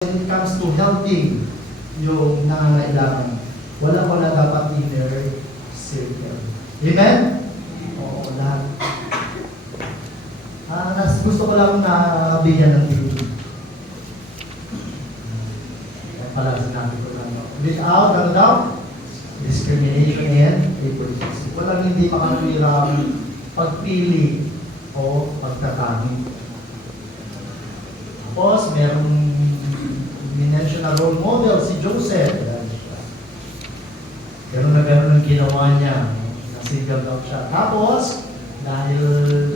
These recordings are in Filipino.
when it comes to helping yung nangangailangan, wala dapat inner circle. Amen? Oo, lahat. Gusto ko lang na bigyan ng tingin. Pala sinabi ko lang. Without, ano daw? Discrimination and favoritism. Walang hindi makakirang pagpili o pagtatangi. Tapos, merong minention na role model, si Joseph. Gano'n na gano'n ang ginawa niya. Nasingle daw siya. Tapos, dahil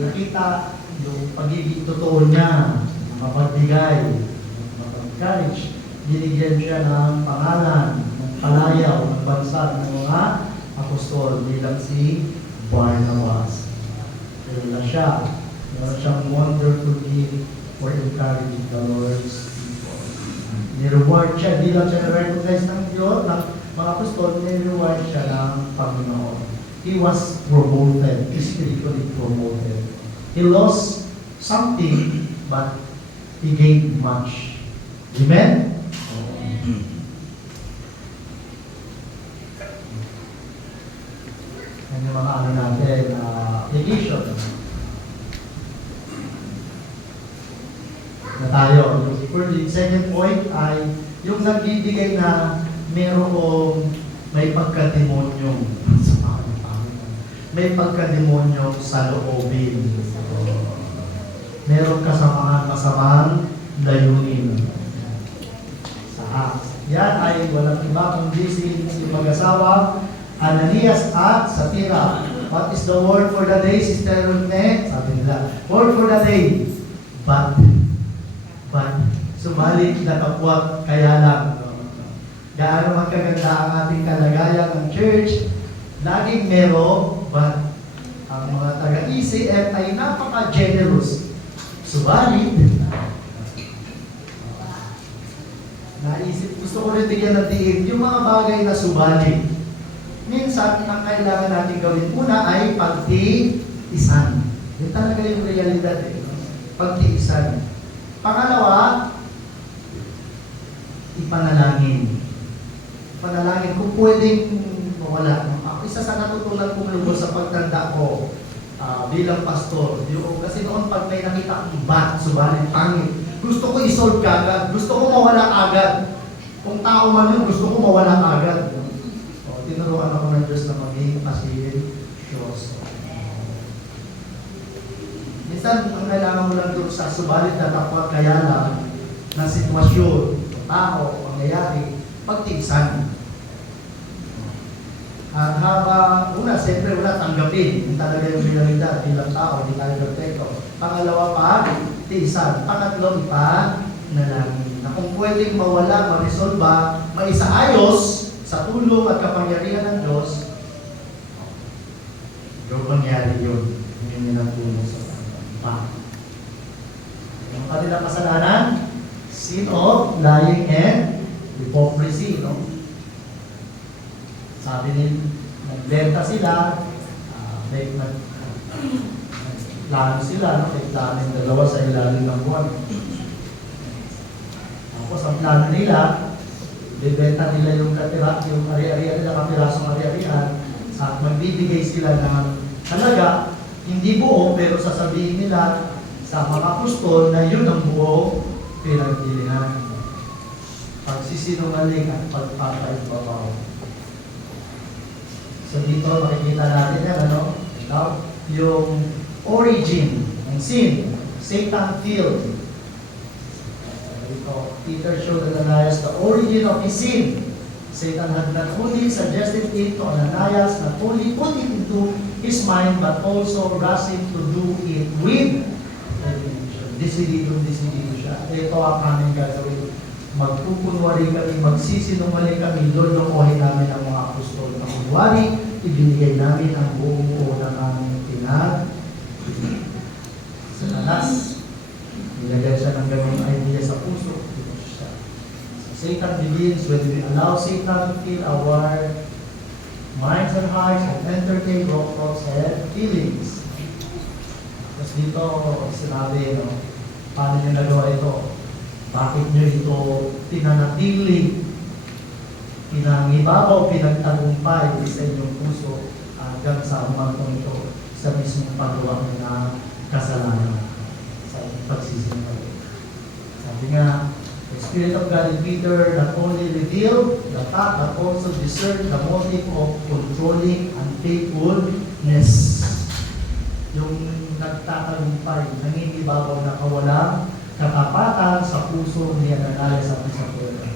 nakita yung pagiging totoo niya, mapagbigay, mapag-encourage, binigyan siya ng pangalan, ng palayaw, ng bansa ng mga apostol bilang si Barnabas. Kaya siya. Meron siyang wonderful gift for encouraging the Lord's people. Ni-reward siya, di lang siya na-recognize ng Diyos, ng mga apostol, ni-reward siya ng Panginoon. He was promoted, spiritually promoted. He lost something, but he gained much. Amen? Yan yung mga ano natin, application. Na tayo. Yung second point ay yung nagbibigay na merong may pagkademonyong sa loobin. Merong kasamahan masamang layunin. Yan ay walang iba kundi si mag-asawa Ananias at Sapphira. What is the word for the day, Sister Rune? Sabi nila, word for the day. But, subalit nakapwat kaya lang. Gaano man kaganda ang ating kalagayan ng church, laging meron, but ang mga taga-ECF ay napaka-generous. Subalit, naisip, gusto ko rin bigyan ng diin, yung mga bagay na subalit. Minsan, ang kailangan natin gawin una ay pagtiisan. Yun talaga yung realidad eh. Pagtiisan. Pangalawa, ipanalangin. Ipanalangin. Kung pwedeng mawala. Isa sa natutunan kong lubos sa pagtanda ko bilang pastor. Kasi noon pag may nakita akong bat, subalit, pangit, gusto ko isolve agad. Gusto ko mawala agad. Kung tao man yun, gusto ko mawala agad. Tinuruan ako ng Diyos na maging pasensyoso. Minsan, ang kailangan mo lang doon sa subalit na tapos kaya lang na sitwasyon, tao, pangyayari, pagtiisan. At una, siyempre wala tanggapin. Yung talaga yung realidad, bilang tao, hindi tayo perfecto. Pangalawa pa, tiisan. Pangatlo, ipanalangin. Na kung pwedeng mawala, ma-resolve, maisaayos, sa tulong at kapangyarihan ng Diyos, yung mangyari yun. Yung minatulong sa Panginoon. Yung kanilang kasalanan, sin of lying and hypocrisy. No? Sabi nila, nagbenta sila, plano sila, no? May plano yung dalawa sa ilalim ng buwan. Tapos ang plano nila, bibenta nila yung katira, yung ari-arian nila, kapirasong ari-arian, at magbibigay sila ng halaga, hindi buo, pero sasabihin nila sa mga apostol na yun ang buo pinagbilihan. Pagsisinungaling at pagpapaibabaw. So dito makikita natin yan, yung origin ng sin, Satan filled. Peter showed Ananias the origin of his sin. Satan had not only suggested it to Ananias, not only put it into his mind, but also rushed him to do it with decidido siya. Ito ang aming gagawin. Magpupunwari kami, magsisinungaling kami, lolokohin namin ang mga apostol na kunwari, ibinigay namin ang buo ng aming Satanas. Nilagay siya ng ganung idea sa puso. Satan begins when we allow Satan to fill our minds and hearts and entertain wrong thoughts and feelings. Tapos dito sinabi, paano niyo nagawa ito? Bakit nyo ito pinanatili, pinangibabaw, pinagtagumpay sa inyong puso hanggang sa umantong ito sa mismong paggawa ng kasalanan sa pagsisinungaling. Sabi nga, the Spirit of God in Peter not only revealed the fact but also discerned the motive of controlling unfaithfulness. Yung nagtatagumpay, nangingibabaw na kawalang katapatan sa puso ni Ananias at Sapphira.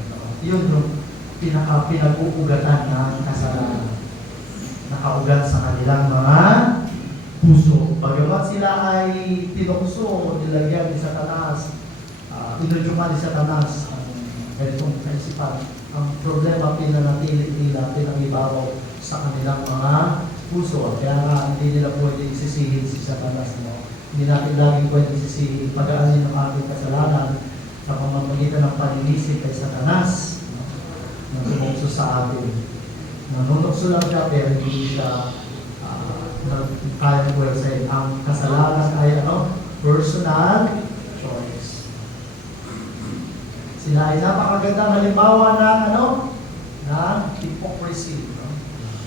Yun yung pinag-uugatan ng kasalanan. Nakaugat sa kanilang mga puso. Bagamat sila ay tinukso, nilagyan ni Satanas, inudyuman ni Satanas ang ganitong kaisipan. Ang problema, pinanatili nila, pinangibabaw sa kanilang mga puso. Kaya nga, hindi nila pwede isisihin si Satanas. No? Hindi natin lagi pwede isisihin pag-aalin ng ating kasalanan sa pamamagitan ng paninisip kay Satanas na tumukso sa atin. Nanunukso lang siya, pero hindi siya kaya pwede. Ang kasalanan ay personal choice. Sila ay napakagandang halimbawa ng hypocrisy.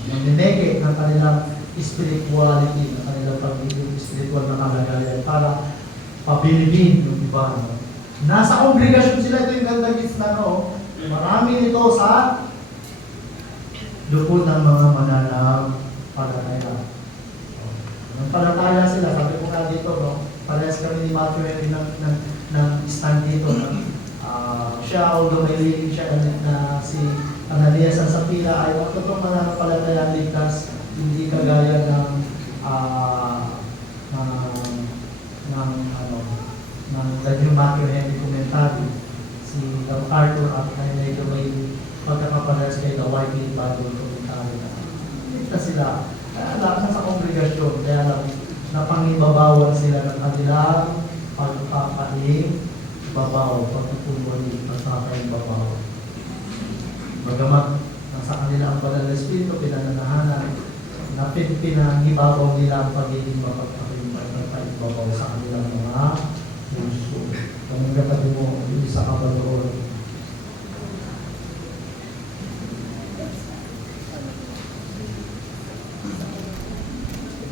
Ng nineke ng kanilang spirituality, ng kanilang pagiging spiritual na kalagayan para pabilibin yung iba. Nasa kongregasyon sila, ito yung ganda gits na marami nito sa lupon ng mga mananampalataya. Palataya sila, sabi ko nga dito, parehas kami ni Matthew Henry ng stand dito. Siya, although may liling siya na si Ananias at Sapphira ay ang totoong mananampalataya ligtas, hindi kagaya ng Daniel Matthew Henry commentary. Si Arthur at medyo may pagkakaparehas kay The White Bible commentary na ligtas sila. Kaya lahat sa kongregasyon, kaya lang napangibabawan sila ng kanilang pagpapaing-babaw, pagpupulwali, pagpapaing-babaw. Bagamat nasa kanila ang banal na Espiritu, pinananahanan, na pinangibabaw nila ang pagiging mapagpapaing-babaw sa kanilang mga puso. Kaming katabi mo, yung isa ka ba doon?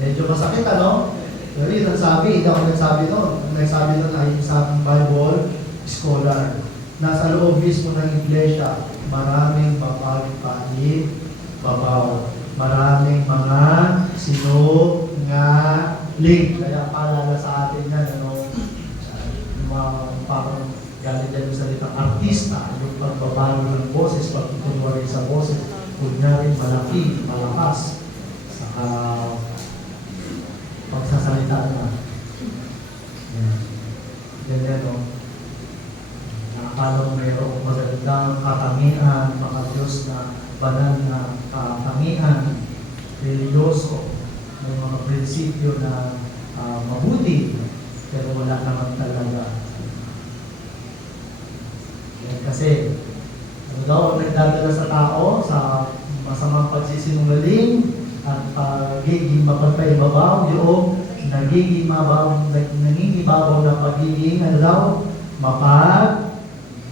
Medyo masakit, Pero yun ang sabi, hindi ako nagsabi noon. Ang nagsabi noon ay isang Bible scholar. Nasa loob mismo ng iglesia, maraming mapagpaing-babaw. Maraming mga sinungaling. Kaya paalala sa atin yan, yung mga parang galing dyan sa salitang artista, yung pagbabago ng boses, pagtutunwari sa boses, kunyaring malaki, malakas, saka pagsasalita na. Ganyan, nakakala mo mayroong magandang katangian, mga Diyos na banal na katangian, religyoso, may mga prinsipyo na mabuti, pero wala naman talaga. Kasi, ang nagdadala sa tao sa masamang pagsisinungaling, at pagiging mapagpaibabaw, yung nangingibabaw na pagiging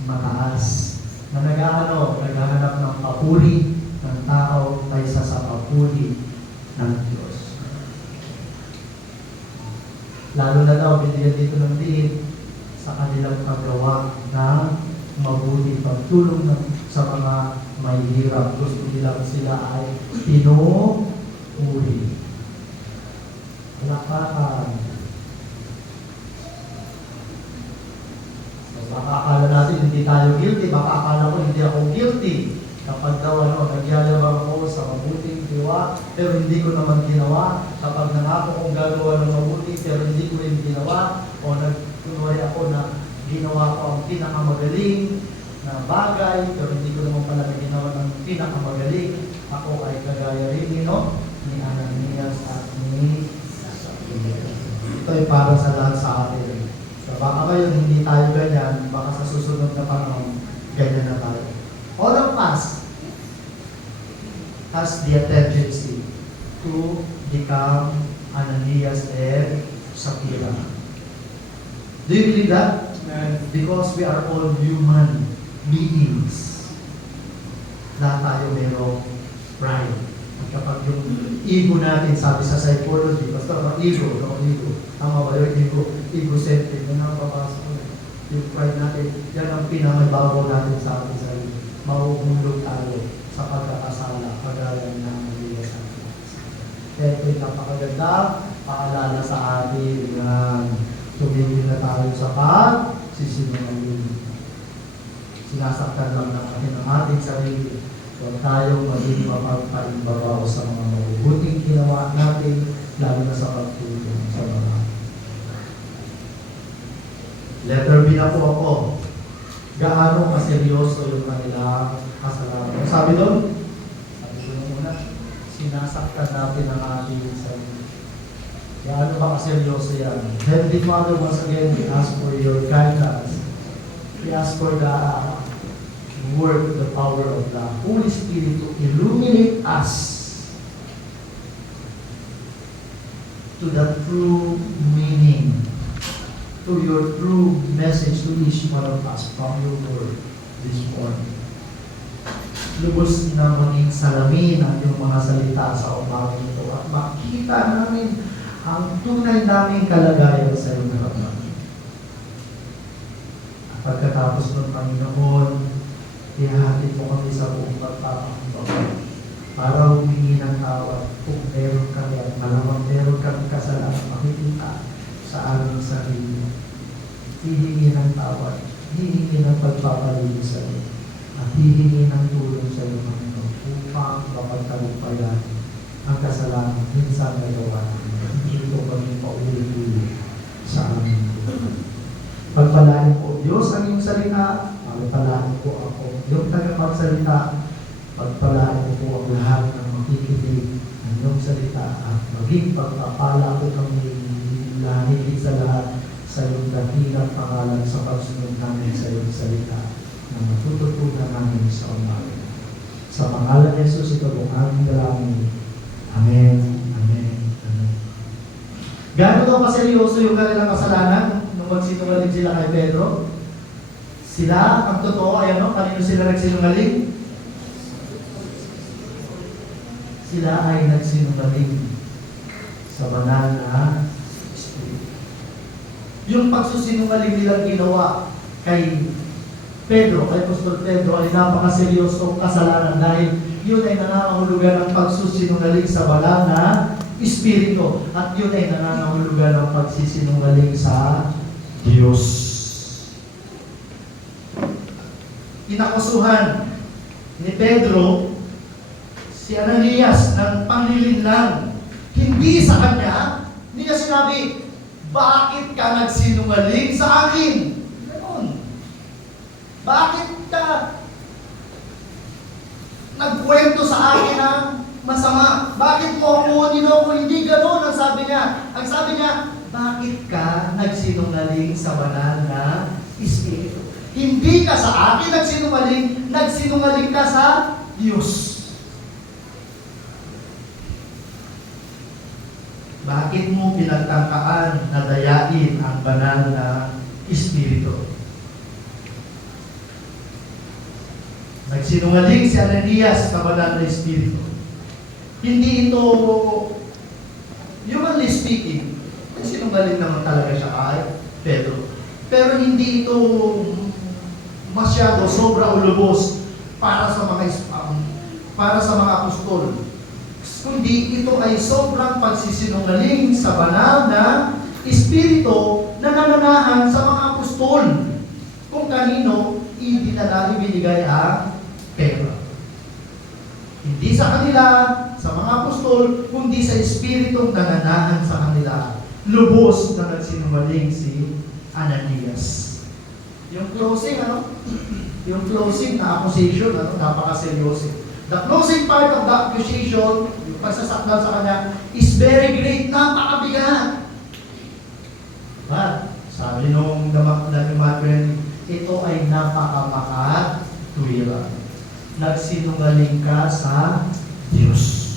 mataas. Na naghahanap ng papuri ng tao kaysa sa papuri ng Diyos. Lalo na daw, binigyan dito ng diin sa kanilang paggawa ng mabuti, pagtulong sa mga may hirap. Gusto nilang sila ay pinupuri. Palakpakan. So, baka akala natin hindi tayo guilty, baka akala ko hindi ako guilty. Kapag daw nagyayabang ako sa mabuting gawa, pero hindi ko naman ginawa. Kapag nangako kong gagawa ng mabuti, pero hindi ko rin ginawa, o nagkunwari ako na ginawa ko ang pinakamagaling na bagay, pero hindi ko naman pala ginawa ng pinakamagaling, ako ay kagaya rin ni Ananias at ni Sapphira. Ito ay para sa lahat sa atin. So baka ngayon hindi tayo ganyan, baka sa susunod na panahon, ganyan na tayo. All of us has the tendency to become Ananias and Sapphira. Do you believe that? And because we are all human beings, lahat tayo merong pride. At kapag yung ego natin, sabi sa psychology, basta ego, tama ba yung ego? Egocentric, yun ang papasok ko. Yung pride natin, yan ang pinamababaw natin sa ating sarili. Mahuhulog tayo sa pagkakasala, kagaya ng Maria Santos. Kaya ito yung napakaganda, paalala sa atin na tumigil na tayo sa pagsisinungaling. Sinasaktan lang natin ang ating sarili. Huwag tayong maging mapagpaimbabaw sa mga mabubuting ginawa natin, lalo na sa pagtulong sa mga. Letter B na po ako. Gaano kaseryoso yung kanilang kasalanan? Sabi doon? Sabi ko nung una, sinasaktan natin ang ating sarili. Gaano ba kaseryoso yan? Heavenly Father, once again, we ask for your guidance. We ask for the word, the power of the Holy Spirit to illuminate us to the true meaning, to your true message to each one of us from your word this morning. Lubos na maging salamin ang iyong mga salita sa umagang ito at makita namin ang tunay naming kalagayan sa iyong harapan. At pagkatapos ng Panginoon, ihahatid mo kami sa buong pagpapakumbaba para humingi ng tawad kung meron kami at malamang meron kami kasalanan makikita sa aming sarili. Hihingi ng tawad, hihingi ng pagpapaligo sa iyo, at hihingi ng tulong sa iyo, Panginoon, upang mapagtagumpayan ang kasalanan minsan nagawa namin. Hindi ito kami paulit-ulit sa aming buhay. Pagpalain po Diyos ang iyong salita, pagpalain po ako, yung tagapagsalita, pagpalain po ang lahat ng makikinig ng iyong salita at maging pagpapala po kami higit sa lahat sa iyong dakilang pangalan sa pagsunod namin sa iyong salita na matututunan namin sa umaga. Sa pangalan ni Jesus, ito po aming dalangin. Amen. Amen. Amen. Gaano daw kaseryoso yung kanilang kasalanan nung magsinungaling sila kay Pedro? Sila, ang totoo ay ano? Kanino sila nagsinungaling? Sila ay nagsinungaling sa banal na Espiritu. Yung pagsusinungaling nilang ginawa kay Pedro, kay Apostol Pedro, ay napakaseryosong kasalanan dahil yun ay nangangahulugan ng pagsusinungaling sa banal na Espiritu at yun ay nangangahulugan ng pagsisinungaling sa Diyos. Inakusuhan ni Pedro si Ananias ng panlilinlang. Hindi sa kanya, hindi niya sinabi, bakit ka nagsinungaling sa akin? Ganon. Bakit ka nagkwento sa akin ng masama? Bakit mo ako niloko? Hindi ganon ang sabi niya. Ang sabi niya, bakit ka nagsinungaling sa banal na Espiritu? Hindi ka sa akin nagsinungaling ka sa Diyos. Bakit mo pinagtangkaan na dayain ang banal na Espiritu? Nagsinungaling si Ananias sa banal na Espiritu. Hindi ito, humanly speaking, nagsinungaling naman talaga siya kay Pedro. Pero hindi ito masyado sobra o lubos para sa mga apostol. Kundi ito ay sobrang pagsisinungaling sa banal na Espiritu na nananahan sa mga apostol kung kanino ibinigay ang pera. Hindi sa kanila, sa mga apostol, kundi sa Espiritong nananahan sa kanila. Lubos na nagsinungaling si Ananias. Yung closing, yung closing na accusation, napaka-seryoso. The closing part of the accusation, yung pagsasakdal sa kanya, is very great, napakabigat. But, sabi nung Emmanuel, ito ay napakamakatwira. Nagsinungaling ka sa Diyos.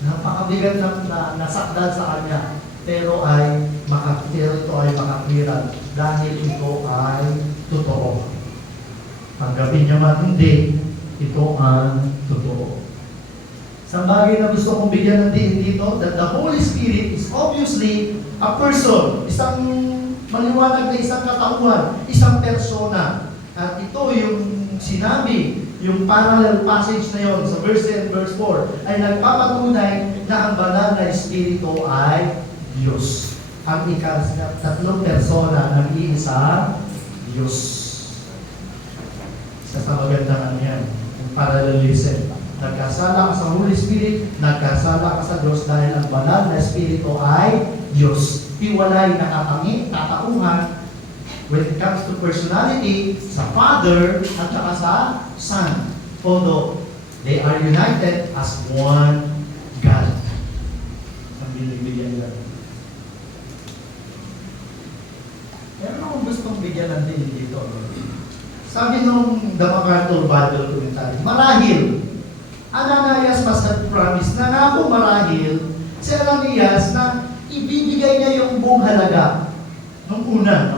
Napakabigat na nasakdal sa kanya, pero ito ay makatwiran. dahil ito ay totoo. Tanggapin niya man hindi, ito ang totoo. Sa bagay na gusto kong bigyan ng diin dito, that the Holy Spirit is obviously a person, isang maliwanag na isang katauhan, isang persona. At ito yung sinabi, yung parallel passage na yon sa verse 10, verse 4, ay nagpapatunay na ang banal na Espiritu ay Diyos. Ang tatlong persona ng iisa Diyos. Sa magandang ano yan, yung parallelism. Nagkasala ka sa Holy Spirit, nagkasala ka sa Diyos dahil ang banal na Espiritu ay Diyos. Hiwalay na katangi, katauhan, when it comes to personality, sa Father at saka sa Son. Although they are united as one God. Ang binibigyan nila. Meron akong gustong bigyan ng din dito. Sabi nung The MacArthur Bible Commentary, marahil, Ananias must have promised na nga po marahil si Ananias na ibibigay niya yung buong halaga. Nung una,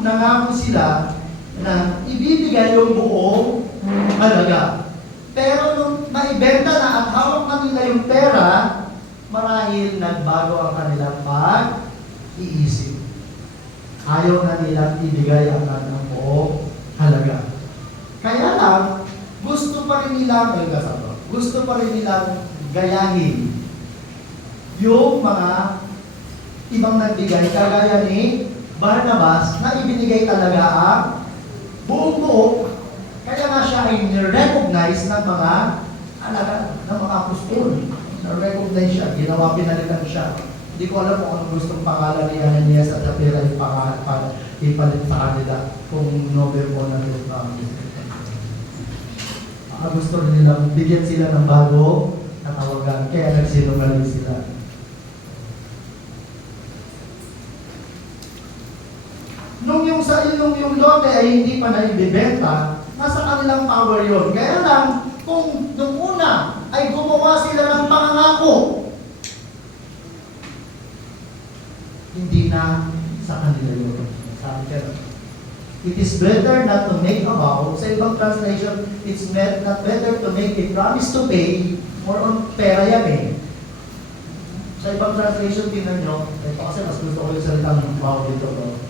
nangako sila na ibibigay yung buong halaga. Pero nung maibenta na at hawak na nila yung pera, marahil nagbago ang kanilang pag-iisip. Ayaw na nilang ibigay ang kanilang buong halaga. Kaya lang, gusto pa rin nilang gayahin yung mga ibang nagbigay, kagaya ni Barnabas, na ibinigay talaga ang buong buo. Kaya nga siya ay recognize ng mga apostol. Na-recognize siya, ginawa pinalitan siya. Hindi ko alam kung anong gustong pangalan ni Ananias at Sapphira yung ipalit sa kanila kung Nobel mo na ito. Gusto rin nilang bigyan sila ng bago katawagan, kaya nagsinungaling sila. Nung yung lote ay hindi pa naibibenta, nasa kanilang power yon. Kaya lang, kung nung una ay gumawa sila ng pangangako, hindi na sa kanila yun. Sabi ka, it is better not to make a vow. Sa ibang translation, it's not better to make a promise to pay. More on pera yan eh. Sa ibang translation, tingnan nyo, ito kasi mas gusto ko yung salita ng vow dito. No?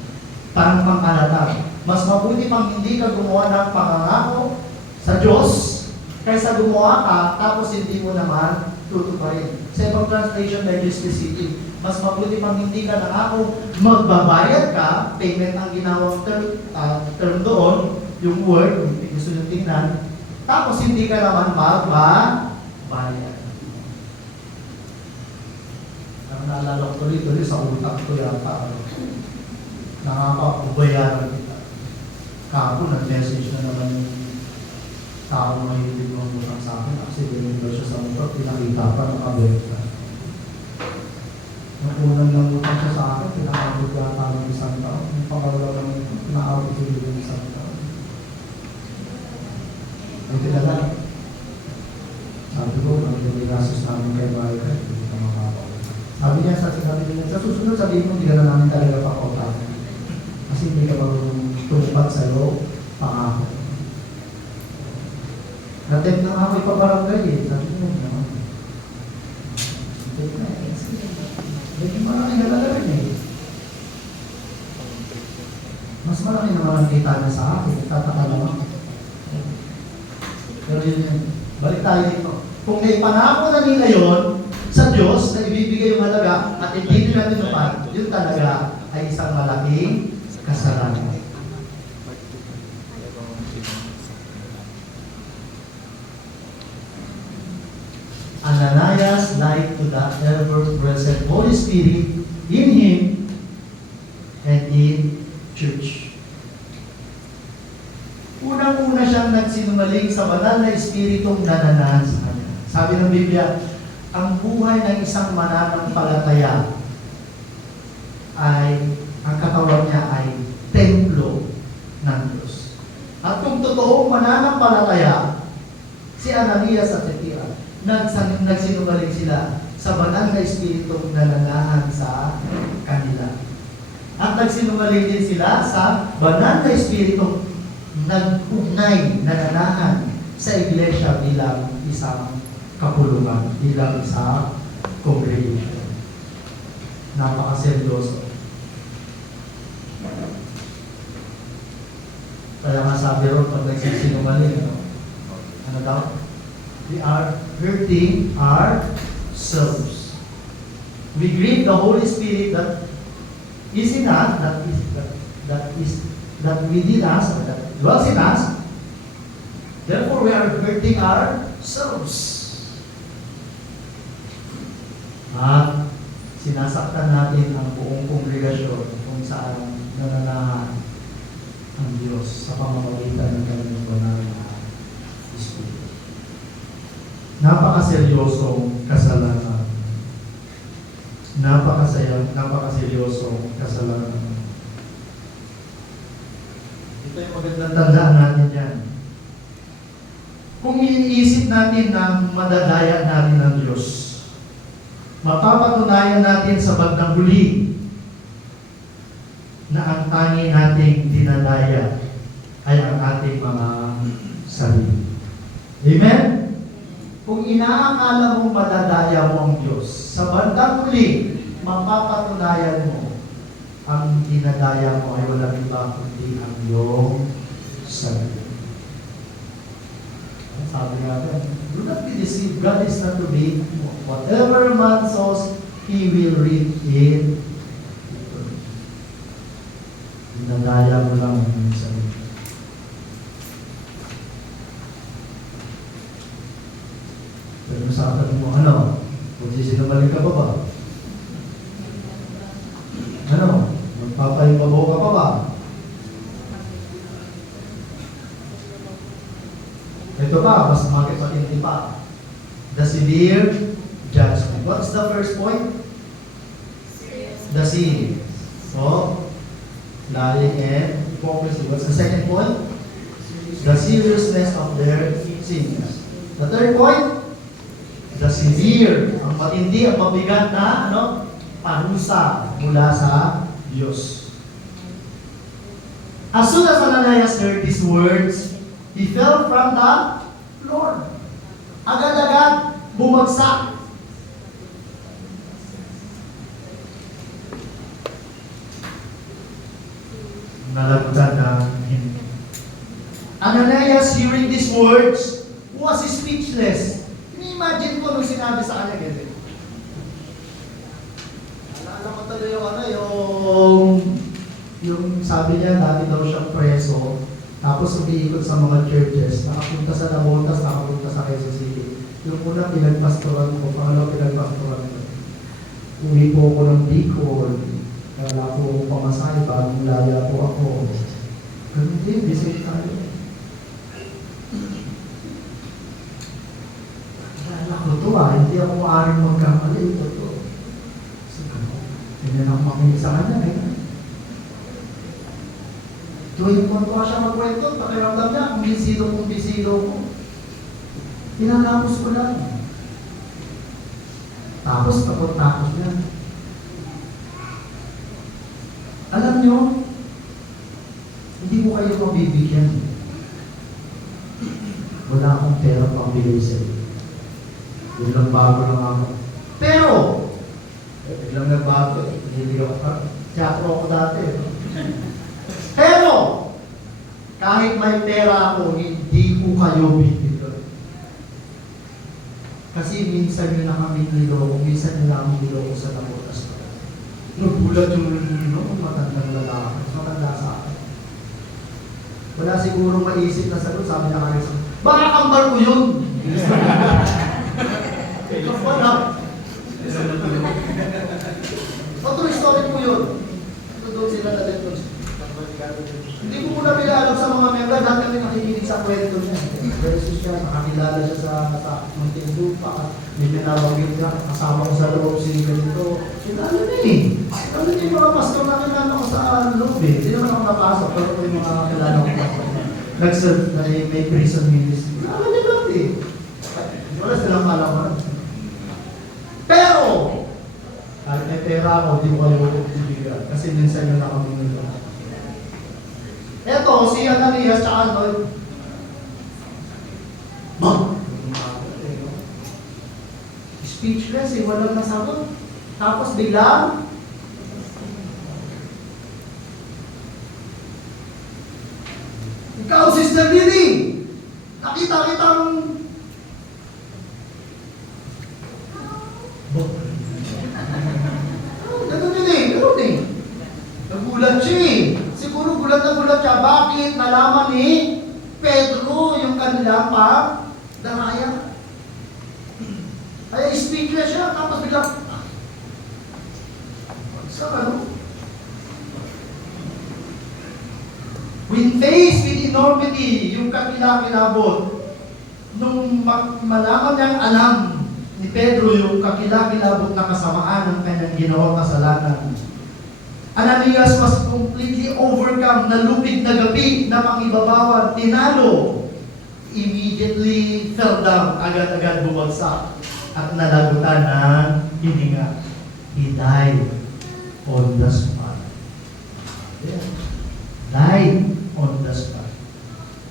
Parang pangkalata. Mas mabuti pang hindi ka gumawa ng pangangako sa Diyos kaysa gumawa ka tapos hindi mo naman tutuparin. Sa ibang translation, medyo specific. Mas mabuti pang hindi ka nangako, magbabayad ka, payment ang ginawang term doon, yung word, kung gusto nyo tingnan, tapos hindi ka naman magbabayad. Ang naalala ko tuloy-tuloy sa utak ko yata, nakakapabayaran kita. Kako, nag-message na naman yung tao na hindi mo utang sa akin, kasi dinigil siya sa utak, pinakita pa ng kabenta. Nung unang nangutan siya sa akin, pinakabot yata ng isang taon. Yung pangalawa ng pinaabot siya ng isang taon. Ay tinala. Sabi ko, ang dinigasos namin kay Baika, hindi ka makakawin. Sabi niya, sa susunod sabihin mo, hindi ka na namin talaga pakautan. Kasi hindi ka magtungpat sa'yo, pangako. Natin na ako ipabarangay eh. Sabi niya, naman. Natin na eh. Medyo maraming halaga rin eh. Mas marami naman ang kita niya sa akin. Nagtataka naman. Pero yun, balik tayo dito. Kung naipangako na nila yun sa Diyos na ibibigay yung halaga at hindi nila tinupad, yun talaga ay isang malaking kasalanan. Ananias lied to the ever-present Holy Spirit in him and in church. Unang-una siyang nagsinungaling sa banal na Espiritong nananahan sa kanya. Sabi ng Biblia, ang buhay ng isang mananampalataya ay, ang katawan niya ay templo ng Diyos. At kung totoong mananampalataya, si Ananias at Sapphira, nagsinungaling sila sa banal na Espiritong nananahan sa kanila. At nagsinungaling din sila sa banal na Espiritong nag-ugnay, nananahan sa iglesia bilang isang kapulungan, bilang isang congregation. Napakaseryoso. Kaya nga sabi ron, pag nagsisinungaling, ano daw? We are hurting ourselves. We grieve the Holy Spirit that is in us, that within us, or that dwells in us. Therefore, we are hurting ourselves. At sinasaktan natin ang buong kongregasyon kung saan nananahan ang Diyos sa pamamagitan ng kanyang banal na Espiritu. Napakaseryosong kasalanan. Napakaseryosong kasalanan. Ito yung magandang tandaan natin yan. Kung iniisip natin na madadaya natin ang Diyos, mapapatunayan natin sa bandang huli na ang tangi nating dinadaya ay ang ating mga sarili. Amen? Kung inaakala mong madadaya mo ang Diyos, sa bandang huli, mapapatunayan mo ang dinadaya mo ay walang iba kundi ang iyong sarili. Sabi nga ba, do not be deceived. God is not to be. Whatever man sows, he will reap in. Dinadaya mo lang ang iyong sarili. Pero sa atin mo, ano? Kung sisinungaling ka pa ba? Ano? Magpapayumabaw ka pa ba? Ito pa, mas matindi pa. The severe judgment. What's the first point? The sin. So, lying and hypocrisy. What's the second point? The seriousness of their sins. The third point? The severe. Ang matindi, ang mabigat na parusa mula sa Diyos. As soon as Ananias heard these words, he fell from the Lord. Agad-agad, bumagsak. Nalagutan na hindi. Ananias, hearing these words, was speechless. Imagine ko nung sinabi sa kanya ganyan. Alala ko tuloy yung sabi niya, dati daw siyang preso, tapos umiikot sa mga churches, nakapunta sa Nabotas, nakapunta sa Quezon City. Yung una pinagpastoran ko, pangalawa pinagpastoran ko. Uwi po ako ng Bicol, wala po akong pamasahe, bagong laya po ako. Ganun din, visit tayo. Ako to hindi ako maaaring magkamali. Ito to. Hindi na ako makinig sa kanya. Tuwing punto siya magkwento, pakiramdam niya, kung bisilo ko. Pinatapos ko lang. Tapos niya. Alam niyo, hindi mo kayo mabibigyan. Wala akong pera pang bigay sa iyo. Biglang bago lang ako. Pero, biglang nagbago eh. Hindi ako ka. Teatro ako dati. Pero, kahit may pera ako, hindi ko kayo bibigyan. Kasi minsan nyo na kami niloko, minsan nyo na kami niloko sa Nabotas. Nagulat yung matandang lalaki. Matanda sa akin. Wala siguro maisip na sagot, sabi na kayo sa baka kambar ko yun! Wala. True story po yun. Ito doon sila na dito. Hindi ko muna pinaalam sa mga member, dahil kami nakikinig sa kwento niya. Versus siya, nakakilala siya sa Muntinlupa. May pinawagin niya, kasama ko sa loob si ganito. Kilala niya eh. Kilala niya yung mga pastor na kilala ko sa loob eh. Hindi naman ako napasok, pero ko yung mga kilala ko pastor. Nag-serve na may prison ministry. Kilala niya lang eh. Wala silang malaman. Pero, pera ko, di ko kayo bibigyan. Kasi minsan yun ako binigyan. Eto, si Ananias tsaka Anoy. Speechless eh, walang nasagot. Tapos biglang, ikaw, Sister Lily, nakita kitang ganun yun eh, ganun eh. Nagulat siya eh. Siguro gulat na gulat siya. Bakit nalaman ni Pedro yung kanilang daraya? Ay, speechless siya. Tapos biglang, sa ano? When faced with enormity, yung kakilakilabot, nung malaman niyang alam ni Pedro yung kakilakilabot na kasamaan ng kanyang ginawang kasalanan, Ananias was completely overcome, nalupig na gabi na pangibabawan, tinalo, immediately fell down, agad-agad bumagsak at nalagutan ng hininga. He died on the spot. Yeah. Died on the spot.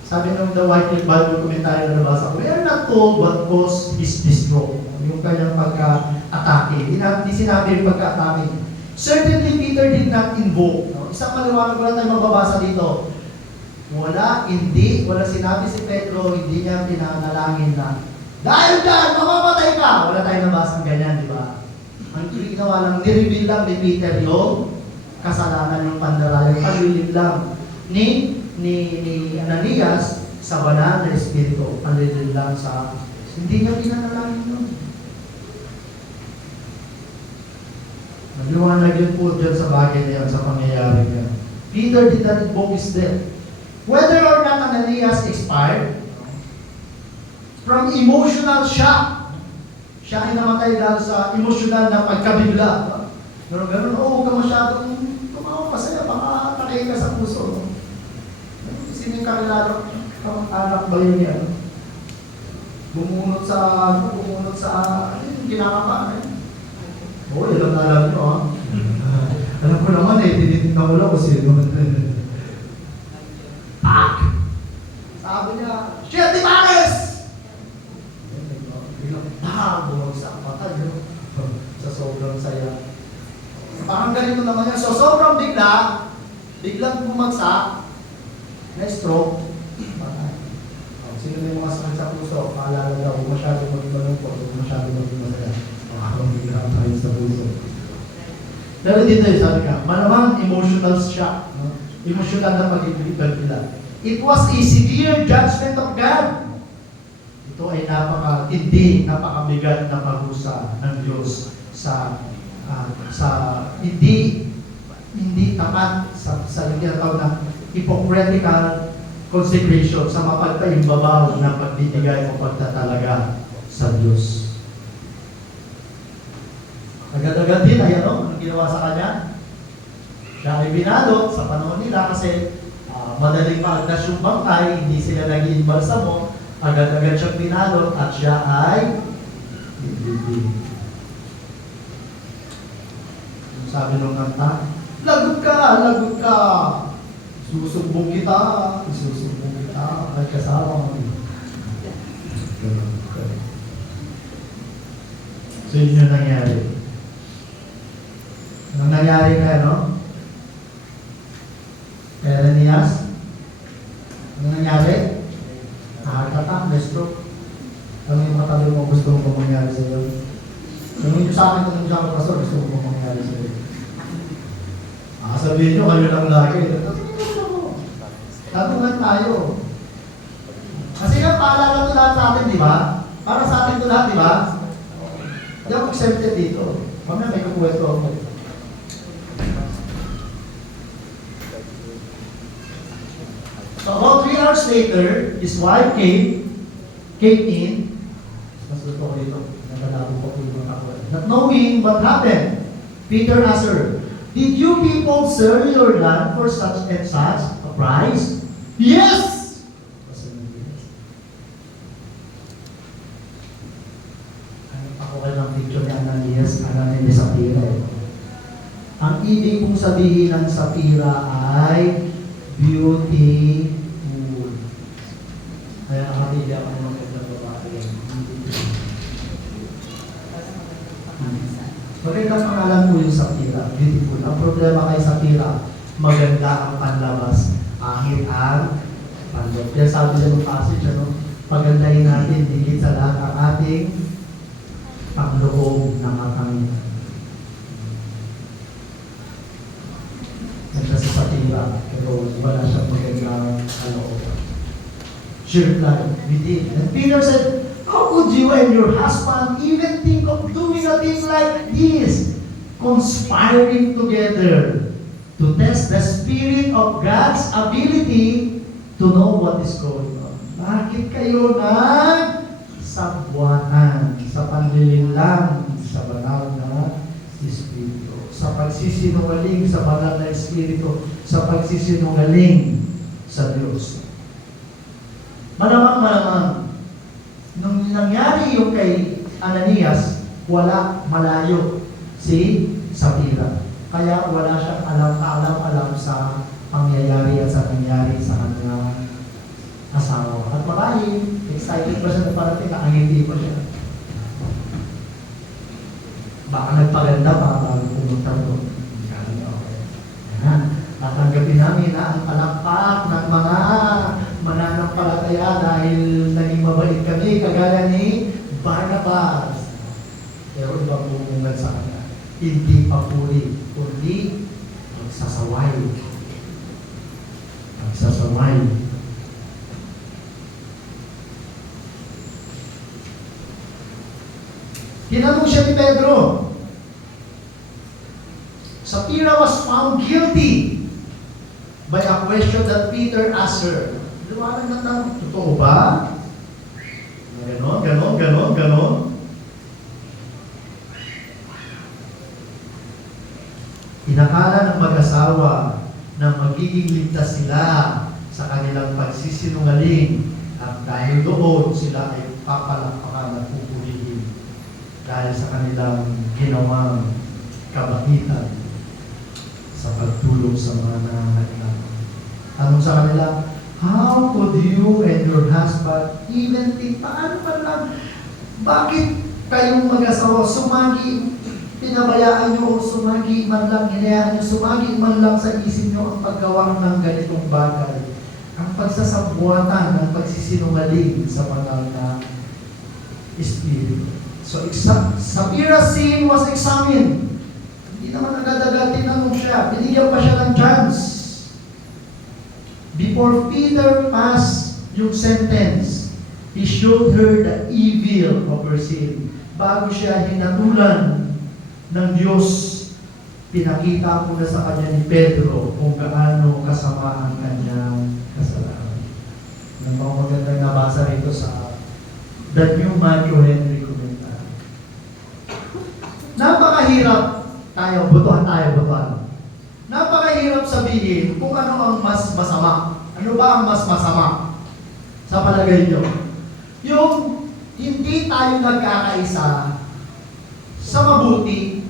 Sabi ng The White Bible commentary na nabasa ko, we are not told what caused his stroke. Yung kanyang pagka-atake. Hindi sinabi yung pagka-atake. Certainly, Peter did not invoke. No? Isang maliwanag, wala tayong mababasa dito. Wala sinabi si Pedro, hindi niya pinanalangin na, dahil dyan, mamamatay ka! Wala tayong nabasang ganyan, di ba? Ang ginawa lang, nireveal lang ni Peter yung kasalanan ng pandaraya, yung paglilim lang ni Ananias sa banal na Espiritu. Paglilim lang sa, hindi niya pinanalangin nun. Naliwanag yun po dyan sa bagay niya, sa pangyayari niya. Peter did not invoke his death. Whether or not Ananias expired, from emotional shock, siya ay namatay dahil sa emotional na pagkabigla. Ganun, huwag ka masyadong tumawa, masaya, baka takay ka sa puso. Sino yung kakilala? Anak ba yun yan? Bumunot sa, ano yung kinakapaan? Oo, ilang alam nyo ha. Alam ko naman eh, tinitignan ko lang kung sino. Pak! Sabi niya, Chef Timares! Bumagsak patay yun. Sa sobrang saya. Parang ganito naman yan. So sobrang biglang bumagsak, na stroke, patay. Sino may mga sakit sa puso, paalala daw, huwag masyadong maging malungkot, huwag masyadong maging masaya. Biglang tayo sa puso. Pero dito yung sabi ka, malamang emotional shock. No? Emotional na pag-ibig-bigla. It was a severe judgment of God. Ito ay napakabigat na paghusa ng Diyos sa hindi tapat sa tinatawag na hypocritical consecration, sa mapagpaimbabaw ng pagbibigay o pagtatalaga sa Diyos. Agad-agad din ay anong ginawa sa kanya? Siya ay binalot sa panahon nila kasi madaling maagdas yung bangkay, hindi sila naging balsamo, agad-agad siyang binalot at siya ay ibibig. Sabi ng kanta, lagot ka, susumbong kita, ay kasama mo. So yun yung nangyari. Anong nangyari na, no? Ananias? Anong nangyari? Heart attack, stroke. Ano yung matabi mo gusto mo mangyari sa iyo? Tanungin nyo sa akin kung nandiyan ka pastor, gusto mo mangyari sa iyo? Sabihin nyo, kayo lang lagi. Tanungan tayo. Kasi nga, paalala ito lahat sa atin, di ba? Para sa atin ito lahat, di ba? Hindi ako accepted dito. Mamaya may kukwento ako. So about 3 hours later, his wife came in. Mas gusto ko dito. Nagalabo ko po yung mga kakuha. Not knowing what happened, Peter asked her, did you people sell your land for such and such a price? Yes! Ako kayo ng picture ni Ananias sa pira. sabihin ng sapira ay beautiful. Kaya nakatili ako ng magandang babae. Magandang pangalan po yung sapira, beautiful. Ang problema kay sapira, maganda ang panlabas, ahit ang panloob. Kaya sabi niya ng passage, pagandahin natin higit sa lahat ang ating panloob na katangian. Siya sa sapira, pero wala siyang magandang kalooban. She replied, we did. And Peter said, how could you and your husband even think of doing a thing like this? Conspiring together to test the Spirit of God's ability to know what is going on. Bakit kayo nagsabwanan sa panlilinlang sa banal na Espiritu, sa pagsisinungaling sa banal na Espiritu, sa pagsisinungaling sa Diyos? Malamang, nung nangyari yung kay Ananias, wala, malayo si Sapira. Kaya wala siyang alam sa pangyayari at sa nangyari sa kanyang asawa. At marahil, excited pa siya na parating, nakangiti pa siya. Baka nagpaganda para pumunta doon. Tatanggapin namin na ang palakpak ng mga mananampalataya dahil naging mabait kami, kagaya ni Barnabas. Pero ibang bumungan sa kanya. Hindi papuri, kundi magsasaway. Magsasaway. Tinanong siya ni Pedro. Sapphira was found guilty by a question that Peter asked her. Liwanag na tanong, totoo ba? Ganon. Inakala ng mag-asawa na magiging ligtas sila sa kanilang pagsisinungaling at dahil doon sila ay papalakpakan at pupurihin dahil sa kanilang ginawang kabaitan sa pagtulong sa mga nangangailangan. Tanong sa kanila, how could you and your husband even think, paano man lang, bakit kayong mag-asawa sumagi, pinabayaan nyo o sumagi man lang, hinayaan nyo, sumagi man lang sa isip nyo ang paggawa ng ganitong bagay. Ang pagsasabuatan ng pagsisinungaling sa banal na Espiritu. So, Sapphira's sin was examined. Hindi naman agad-agad tinanong siya. Binigyan pa siya ng chance. Before Peter passed yung sentence, he showed her the evil of her sin. Bago siya hinatulan ng Diyos, pinakita ko na sa kanya ni Pedro kung gaano kasama ang kanyang kasalanan. Ang mga magandang nabasa rito sa The New Matthew Henry Commentary. Napakahirap butuhan. Napakahirap sabihin kung ano ang mas masama. Ano ba ang mas masama sa palagay nyo? Yung hindi tayo nagkakaisa sa mabuti.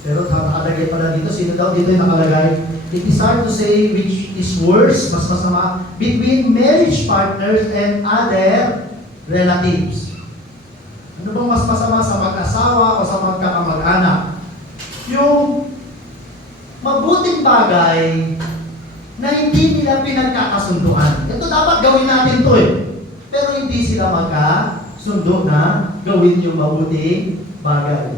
Pero nakalagay pala dito, sino daw dito yung nakalagay? It is hard to say which is worse, mas masama, between marriage partners and other relatives. Ano bang mas masama sa mag-asawa o sa magkakamag-anak? Yung mabuting bagay na hindi nila pinagkakasunduan. Ito dapat gawin natin to Pero hindi sila magkasundo na gawin yung mabuting bagay.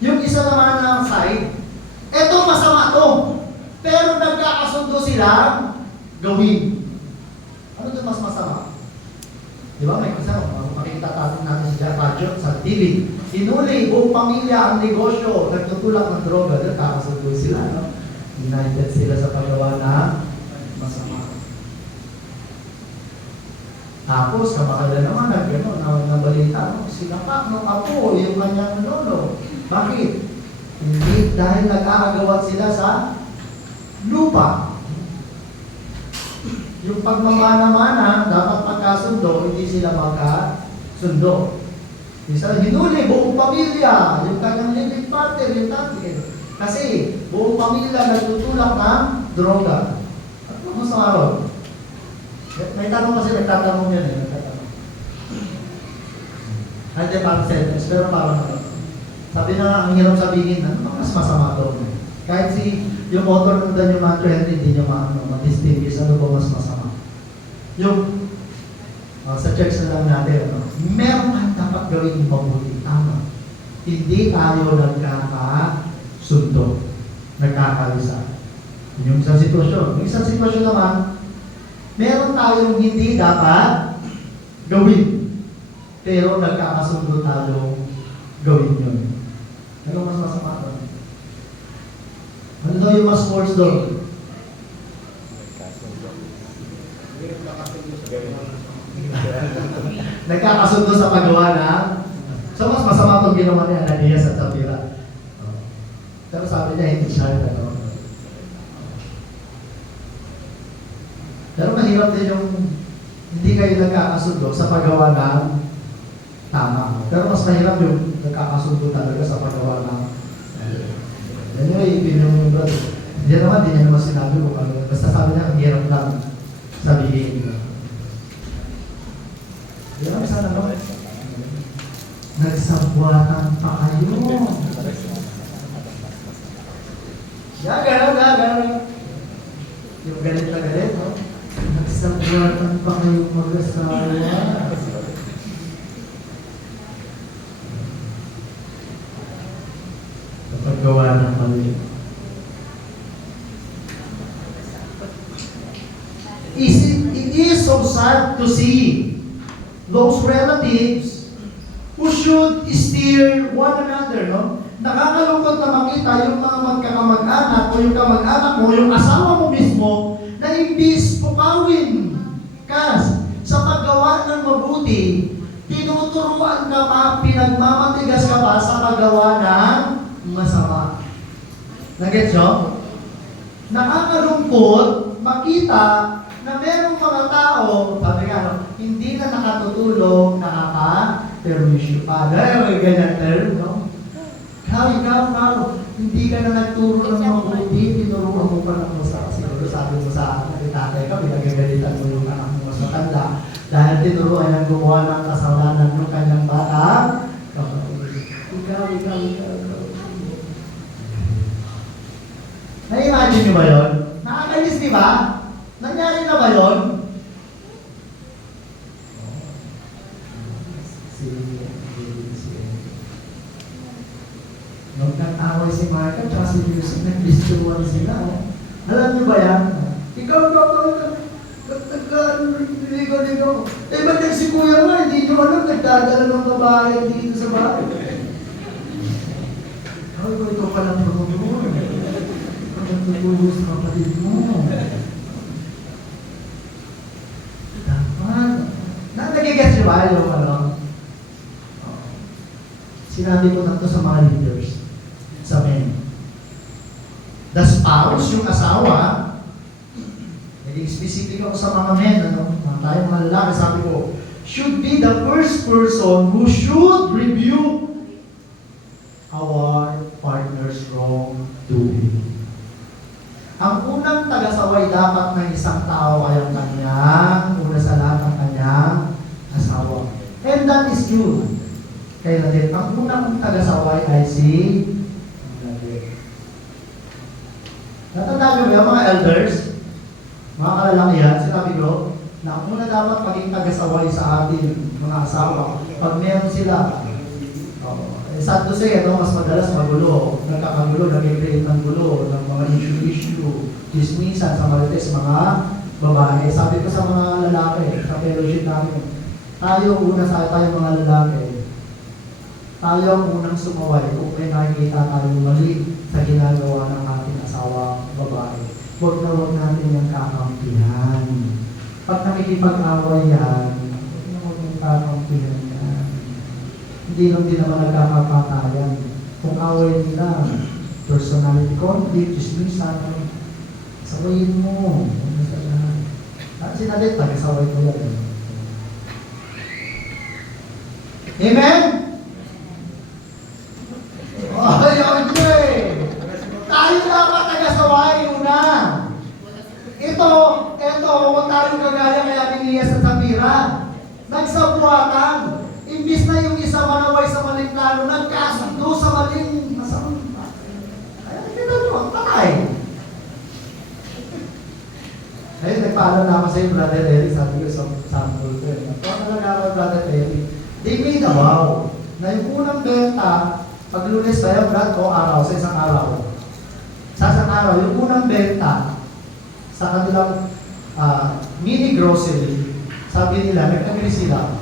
Yung isa naman na side, eto masama to. Pero nagkakasundo sila gawin. Ano ito mas masama? Di ba? May kasama. Makikita natin sa radyo, sa TV. Inuli, buong pamilya ang negosyo. Nagtutulak ng droga. Nagkakasundo sila. No? United sila sa paggawa na masama. Tapos, kamakala naman, nabalita, sinapak ng apo, yung kanyang lolo. Bakit? Hindi, dahil nag-aagawat sila sa lupa. Yung pagmamana-mana, dapat magkasundo, hindi sila magkasundo. Isa, hinuli buong pamilya, yung kanyang living partner, yung tatay. Kasi buong pamilya nagtutulak ng droga. At ano sa araw? May tanong kasi nagtatanong yan eh. Nagtatanong. Hindi parang sentence, pero parang sabi na nga, ang hirap sabihin na mas masama daw. Kahit yung author ng Daniel Matthew Henry, hindi niya ma-distinguish ano ba mas masama. Yung sa church na lang natin, meron kang dapat gawin mabuti. Tama. Hindi tayo nagkakasundo, nagkakalisa. Yung isang sitwasyon. Yung isang sitwasyon naman, meron tayong hindi dapat gawin. Pero nagkakasundo tayo gawin yun. Ano mas masama doon? Ano daw yung mas worse doon? Nagkakasundo sa paggawa na. So mas masama itong ginawa ni Ananias at Sapphira. Pero sabi niya, hindi siya ito. Pero mahirap din yung hindi kayo nagkakasundo sa paggawa ng tama. Pero mas mahirap yung nagkakasundo talaga sa paggawa ng anyway, yung brother. Hindi naman, hindi niya naman sinabi kung ano. Basta sabi niya, ang hirap lang sabihin. Hindi naman sana naman. Nagsabwatan pa kayo. Gano'n. Yung galit na galit, no? Nagsabwatan pa kayo mag-asawa. Kapag gawa ng mali. It is so sad to see those relatives who should steer one another, no? Nakakalungkot na makita yung mga magkakamag-anak o yung kamag-anak mo, yung asawa mo mismo, na imbis pukawin ka sa paggawa ng mabuti, tinuturuan ka pa, pinagmamatigas ka pa sa paggawa ng masama. Nag-gets nyo? Nakakalungkot makita na merong mga tao, sabi nga, hindi na nakatutulong, nakaka-permission pa. Dahil may ganyan term, no? Ikaw, hindi ka na nagturo ng mabuti, tinuruan mo pa ng masama. Siguro sabi mo sa tatay ka, pinagagalitan mo yung anak mo sa tanda. Dahil tinuruan niyang gumawa ng kasalanan ng kanyang bata. Ikaw. Na-imagine niyo ba yun? Nakakainis, di ba? Nangyari na ba yun? Nagkataway si Martha at si Joseph, nag-distuwan sila. Alam niyo ba yan? Ikaw, nagkaligaw. Eh, ba't si Kuya nga, hindi nyo alam, nagdadala ng babae dito sa bahay. Ikaw palang pagkakulo. Nagtutulog sa kapatid mo. Dapat. Nagigets niyo ba yung ano? Sinabi ko na ito sa mga leaders. Sa men. The spouse, yung asawa, naging specific ako sa mga men, tayo mga lalaki, sabi ko, should be the first person who should review our partner's wrongdoing. Ang unang tagasaway dapat ng isang tao ay ang kanyang, una sa lahat ang kanyang asawa. And that is true. Kaya natin, ang unang tagasaway ay si David. Natandaan nyo ba mga elders, mga kalalakihan, sinabi ko, na ang una dapat maging tagasaway sa ating mga asawa, pag meron sila, sad to say, mas madalas magulo, nagkakagulo, nag-create ng gulo, ng mga issue, dismissan sa marites, mga babae. Sabi ko sa mga lalaki, sa fellowship namin, tayo mga lalaki, tayo ang unang sumaway kung may nakikita tayong mali sa ginagawa ng ating asawa, babae. Huwag na huwag natin yung kakampihan. Pag nakikipag-away yan, huwag yung kakampihan yan. Hindi lang din naman nagkakapatayan. Kung away nila, personality conflict, dismissan, sawayin mo. At sinalit, tagasaway ko yan. Amen? Ito, huwag tayong kagaya kay Ananias at Sapphira. Nagsabuatan. Imbis na yung isa manaway sa maling plano, nagkasundo sa maling masamang. Kaya nakita nyo, ang patay. Ayun, nagpaalam na ako sa iyo, Brother Eric, sabi ko sa sample ko. Ito talaga ako, Brother Eric. They made a vow na yung unang benta, pag Lunes tayo, Brad, o araw, sa isang araw. Sa isang araw, yung unang benta, sa kanilang mini grocery, sabi nila, nagkabili sila,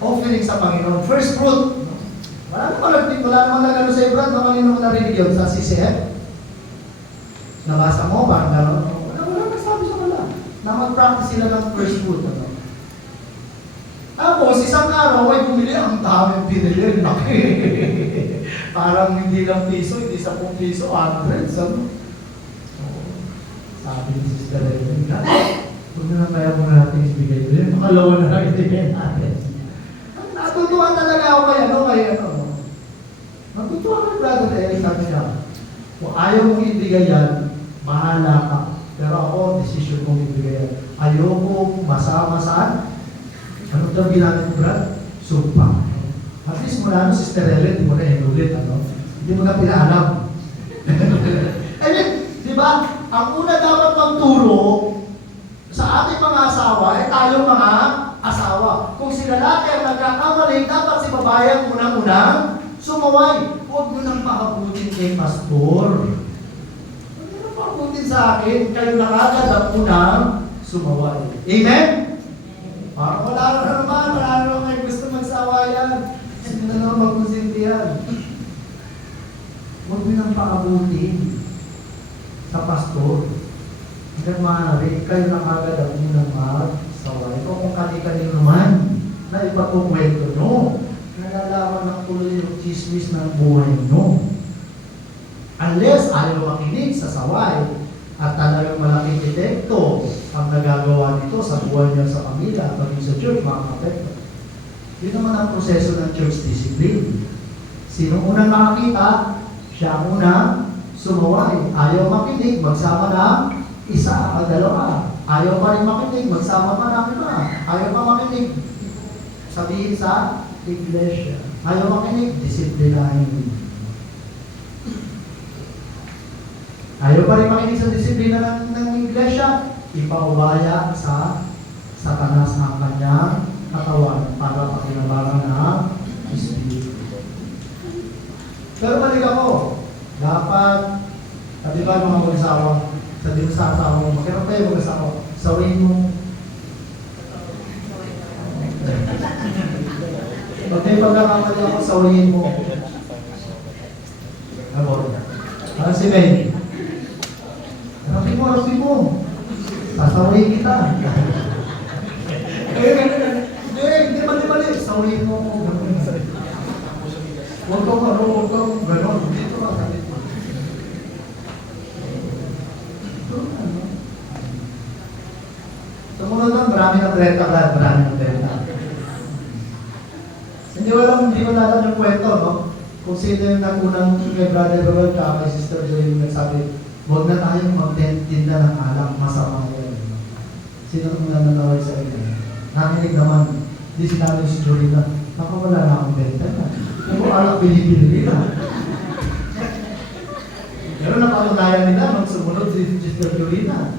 offering sa Panginoon, first fruit. Wala naman nagano sa Brad, na kanino mo narinig yun sa CCF? Nabasa mo, parang gano'n. Wala nagsabi sa wala. Na mag-practice sila ng first fruit. Tapos, isang araw ay bumili, ang daming pinili. Parang hindi lang piso, hindi 10 piso, 100. Sabi ni Sister Evelyn, huwag na lang kaya muna natin ibigay ito. Yung makalawa na lang ibigay natin. Natutuwa talaga ako kay Natutuwa ka, Brother Eric, sabi niya, kung ayaw mong ibigay yan, bahala ka. Pero ako, decision kong ibigay yan. Ayoko masama saan? Anong tabi natin, Brad? Sumpa. At least mula Sister Ellen, hindi mo na inulit, Hindi mo na pinaalam. Di ba? Ang una dapat magturo sa ating mga asawa ay tayong mga asawa. Kung si lalaki ang nagkakamali, dapat si babae ang unang-unang sumaway. Huwag mo nang pakabutin kay pastor. Huwag mo nang pakabutin sa akin. Kayo na agad ang unang sumaway. Amen? Parang wala naman kayo gusto magsawayan. Sino na naman magkusintihan? Huwag mo nang pakabutin sa pastor. Hanggang maaari, kayo na agad ang unang magsaway. Kung kani-kanino naman na ipatukwento nyo, nalalaman ng tuloy yung chismis ng buhay nyo. Unless ayaw makinig sa saway at talagang malaking epekto ang nagagawa nito sa buhay niya sa pamilya at maging sa church, makakapekto. Yun naman ang proseso ng church discipline. Sino unang makakita, siya ang unang sumaway. Ayaw makinig, magsama na isa o dalawa. Ayaw pa rin makinig, magsama pa ng iba. Ayaw pa makinig, sabihin sa iglesia. Ayaw makinig, disiplinahin. Ayaw pa rin makinig sa disiplina ng iglesia, ipaubaya sa Satanas ang kanyang katawan para pakinabangan ng Espiritu. Pero balik ako, dapat, di ba mga mag-asawa, sabi mo sa asawa mo, makirap kayo mag-asawa, sawayin mo. Pag may pagkakamali ako, sawayin mo. Ano? Parang si May. Rapi mo. Sasawayin kita. Hindi mali. Sawayin mo ako. Huwag kang gano'n. Dito ka, sabi mo. Sumunod lang, marami ng 30. Hindi mo alam yung kwento, no? Kung sino yung nakunang kay Brother Roel ka, kay Sister Joy yung nagsabi, huwag na tayong magtinda ng alak, masama yan. Sino kung nananaway sa inyo? Nakinig naman, di sinabi si Jorina, nakawala na akong benta na. Kung alak, pinipili na. Pero napatunayan nila, nung sumunod si Sister Jorina,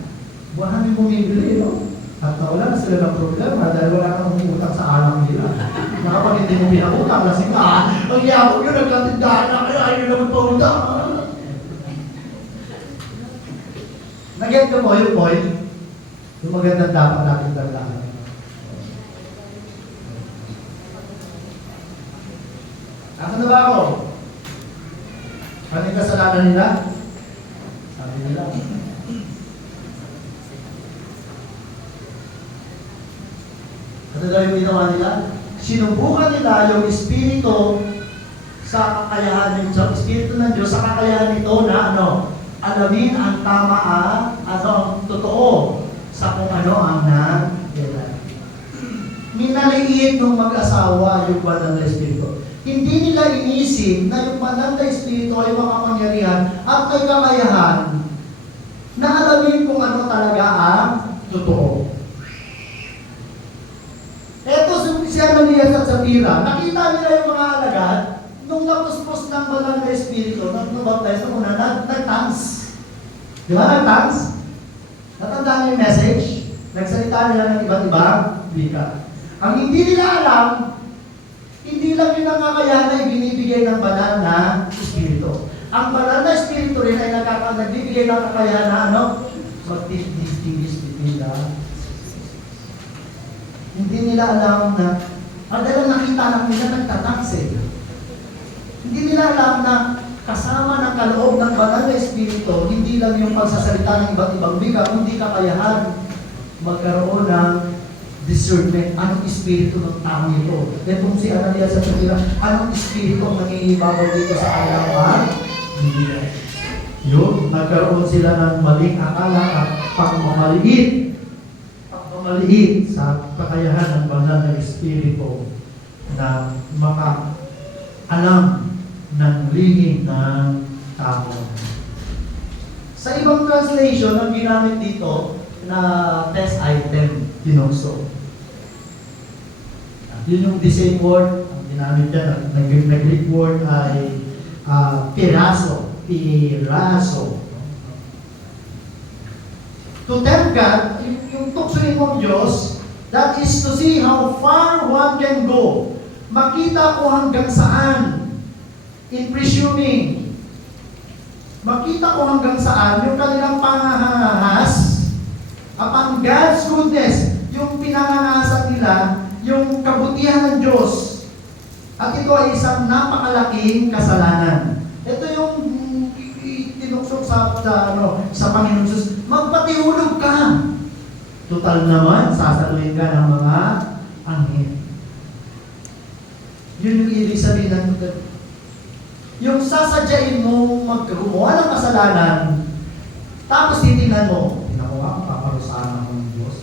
buwan namin bumibili, no? At nawala na sila ng problema dahil wala kang umutang sa alak nila. Nakapag hindi mo pinakutang, lasing ka, ang yabog yun, nagkatindahan na kayo, ayaw naman pautang. Nag-get mo yung point? Yung magandang dapat natin tandaan. Nasaan na ba ako? Ano yung kasalanan nila? Sabi nila. Ano daw yung ginawa nila? Sinubukan nila yung Espiritu sa kakayahan ng Diyos, Espiritu ng Diyos sa kakayahan nito na alamin ang tama ang totoo sa kung ano ang nangyayari. Minaliit ng mag-asawa yung banal na Espiritu. Hindi nila inisip na yung banal na Espiritu ay makapangyarihan at may kakayahan na alamin kung ano talaga ang totoo. Eto si Ananias at Sapphira, nakita nila yung mga alagad, nung napuspos ng banal na Espiritu, nung nabaptize na muna, nag-tongues. Di ba nag-tongues? Natandaan niyo yung message? Nagsalita nila ng iba't ibang wika. Ang hindi nila alam, hindi lang yun ang kakayahan na ibinibigay ng banal na Espiritu. Ang banal na Espiritu rin ay nagbibigay ng kakayahan na ano? Mag-distinguish between the hindi nila alam na, dahil nakita lang nila nagtatangs eh. Hindi nila alam na kasama ng kaloob ng banal na Espiritu, hindi lang yung pagsasalita ng iba't ibang wika, kundi kakayahan magkaroon ng discernment. Anong espiritu ng tao ito? Then kung si Ananias at Sapphira, anong espiritu ang nangingibabaw dito sa kanilang hindi. Yun, nagkaroon sila ng maling akala at pagmamaliit sa kakayahan ng banal na Espiritu na maka-alam ng lihim ng tao. Sa ibang translation, ang ginamit dito na test item, tinongso. Yun yung the same word, ang ginamit yan, na Greek word ay piraso. To tempt God, yung tuksoin mong Diyos, that is to see how far one can go. Makita ko hanggang saan. In presuming. Makita ko hanggang saan yung kanilang pangahas upon God's goodness, yung pinangangasan nila, yung kabutihan ng Diyos. At ito ay isang napakalaking kasalanan. Ito yung tinuksok sa Panginoon Jesus. Magpatihulog ka. Total naman, sasaluhin ka ng mga anghel. Yun yung ibig sabihin ng yung sasadyain mo maggumawa ng kasalanan, tapos titingnan mo, tingnan ko nga, paparusahan ako ng Diyos.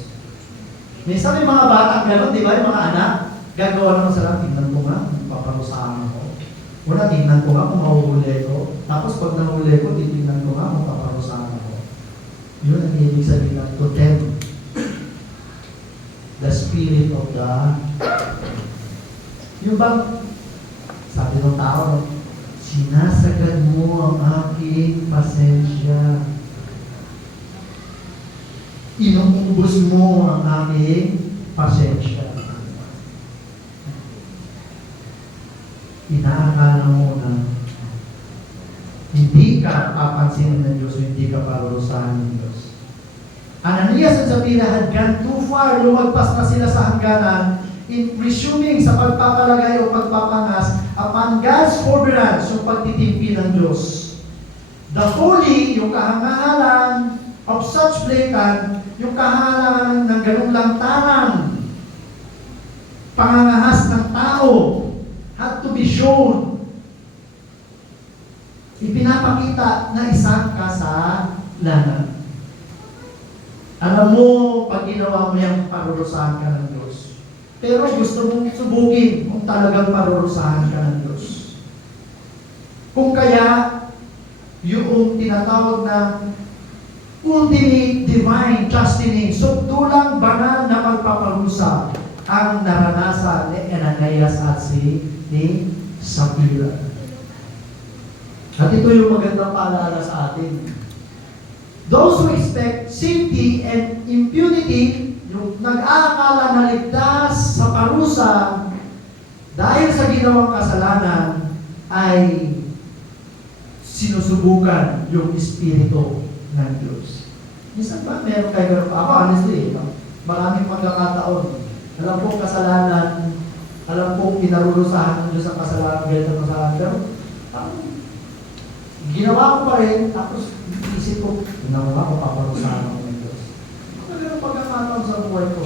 Minsan may mga bata gano'n, di ba? Yung mga anak, gagawa ng masalanan, tingnan ko nga, paparusahan ako. Una, tingnan ko nga kung mahuhuli ko. Tapos pag nahuli ko, titingnan ko nga kung paparusahan ako. Yun ang ibig sabihin ng to tempt the spirit of the yung bang sabi ng tao, sinasagad mo ang aking pasensya. Inuubos mo ang aking pasensya. Inaakala mo na hindi ka papansinin ng Diyos, hindi ka parurusahan ng Diyos. Ananias at Sapphira had gone too far, lumagpas na sila sa hangganan in presuming sa pagpapalagay o pagpapangas upon God's forbearance, yung pagtitimpi ng Diyos. The holy, yung kahangalan of such blatant, yung kahangalan ng ganung lantarang pangangahas ng tao had to be shown. Ipinapakita na isang kasalanan. Alam mo, pag ginawa mo yung parurusahan ka ng Diyos. Pero gusto mong subukin kung talagang parurusahan ka ng Diyos. Kung kaya, yung tinatawag na ultimate divine chastening, subdulang banal na pagpaparusa ang naranasan ni Ananias at ni Sapphira. At ito yung magandang paalala sa atin. Those who expect safety and impunity, yung nag-aakala na ligtas sa parusa dahil sa ginawang kasalanan, ay sinusubukan yung Espiritu ng Diyos. Minsan ba meron kayo gano'n? Ako honestly, maraming pagkakataon. Alam ko kasalanan, alam ko pinarurusahan ng Diyos ang kasalanan, ganito ang kasalanan. Pero ginawa ko pa rin, tapos isip ko, ginawa ko, paparusahan ako ng Diyos. Ano ganun pagkakataon sa buhay ko?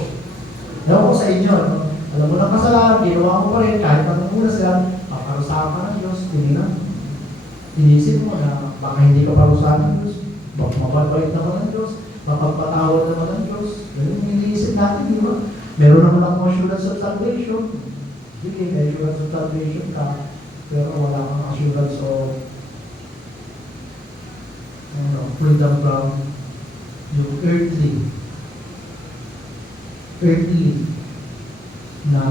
Ewan ko sa inyo, no? Alam mo na kasalanan, ginawa ko pa rin, kahit anong muna sila, paparusahan ka ng Diyos, tinignan. Inisip mo na baka hindi ka parusahan ng Diyos, baka mababait naman ng Diyos, mapagpatawad naman ng Diyos. Ganun yung iniisip natin, di ba? Meron naman akong assurance of salvation. Hindi, may assurance of salvation ka, pero wala kang assurance of freedom from yung earthly na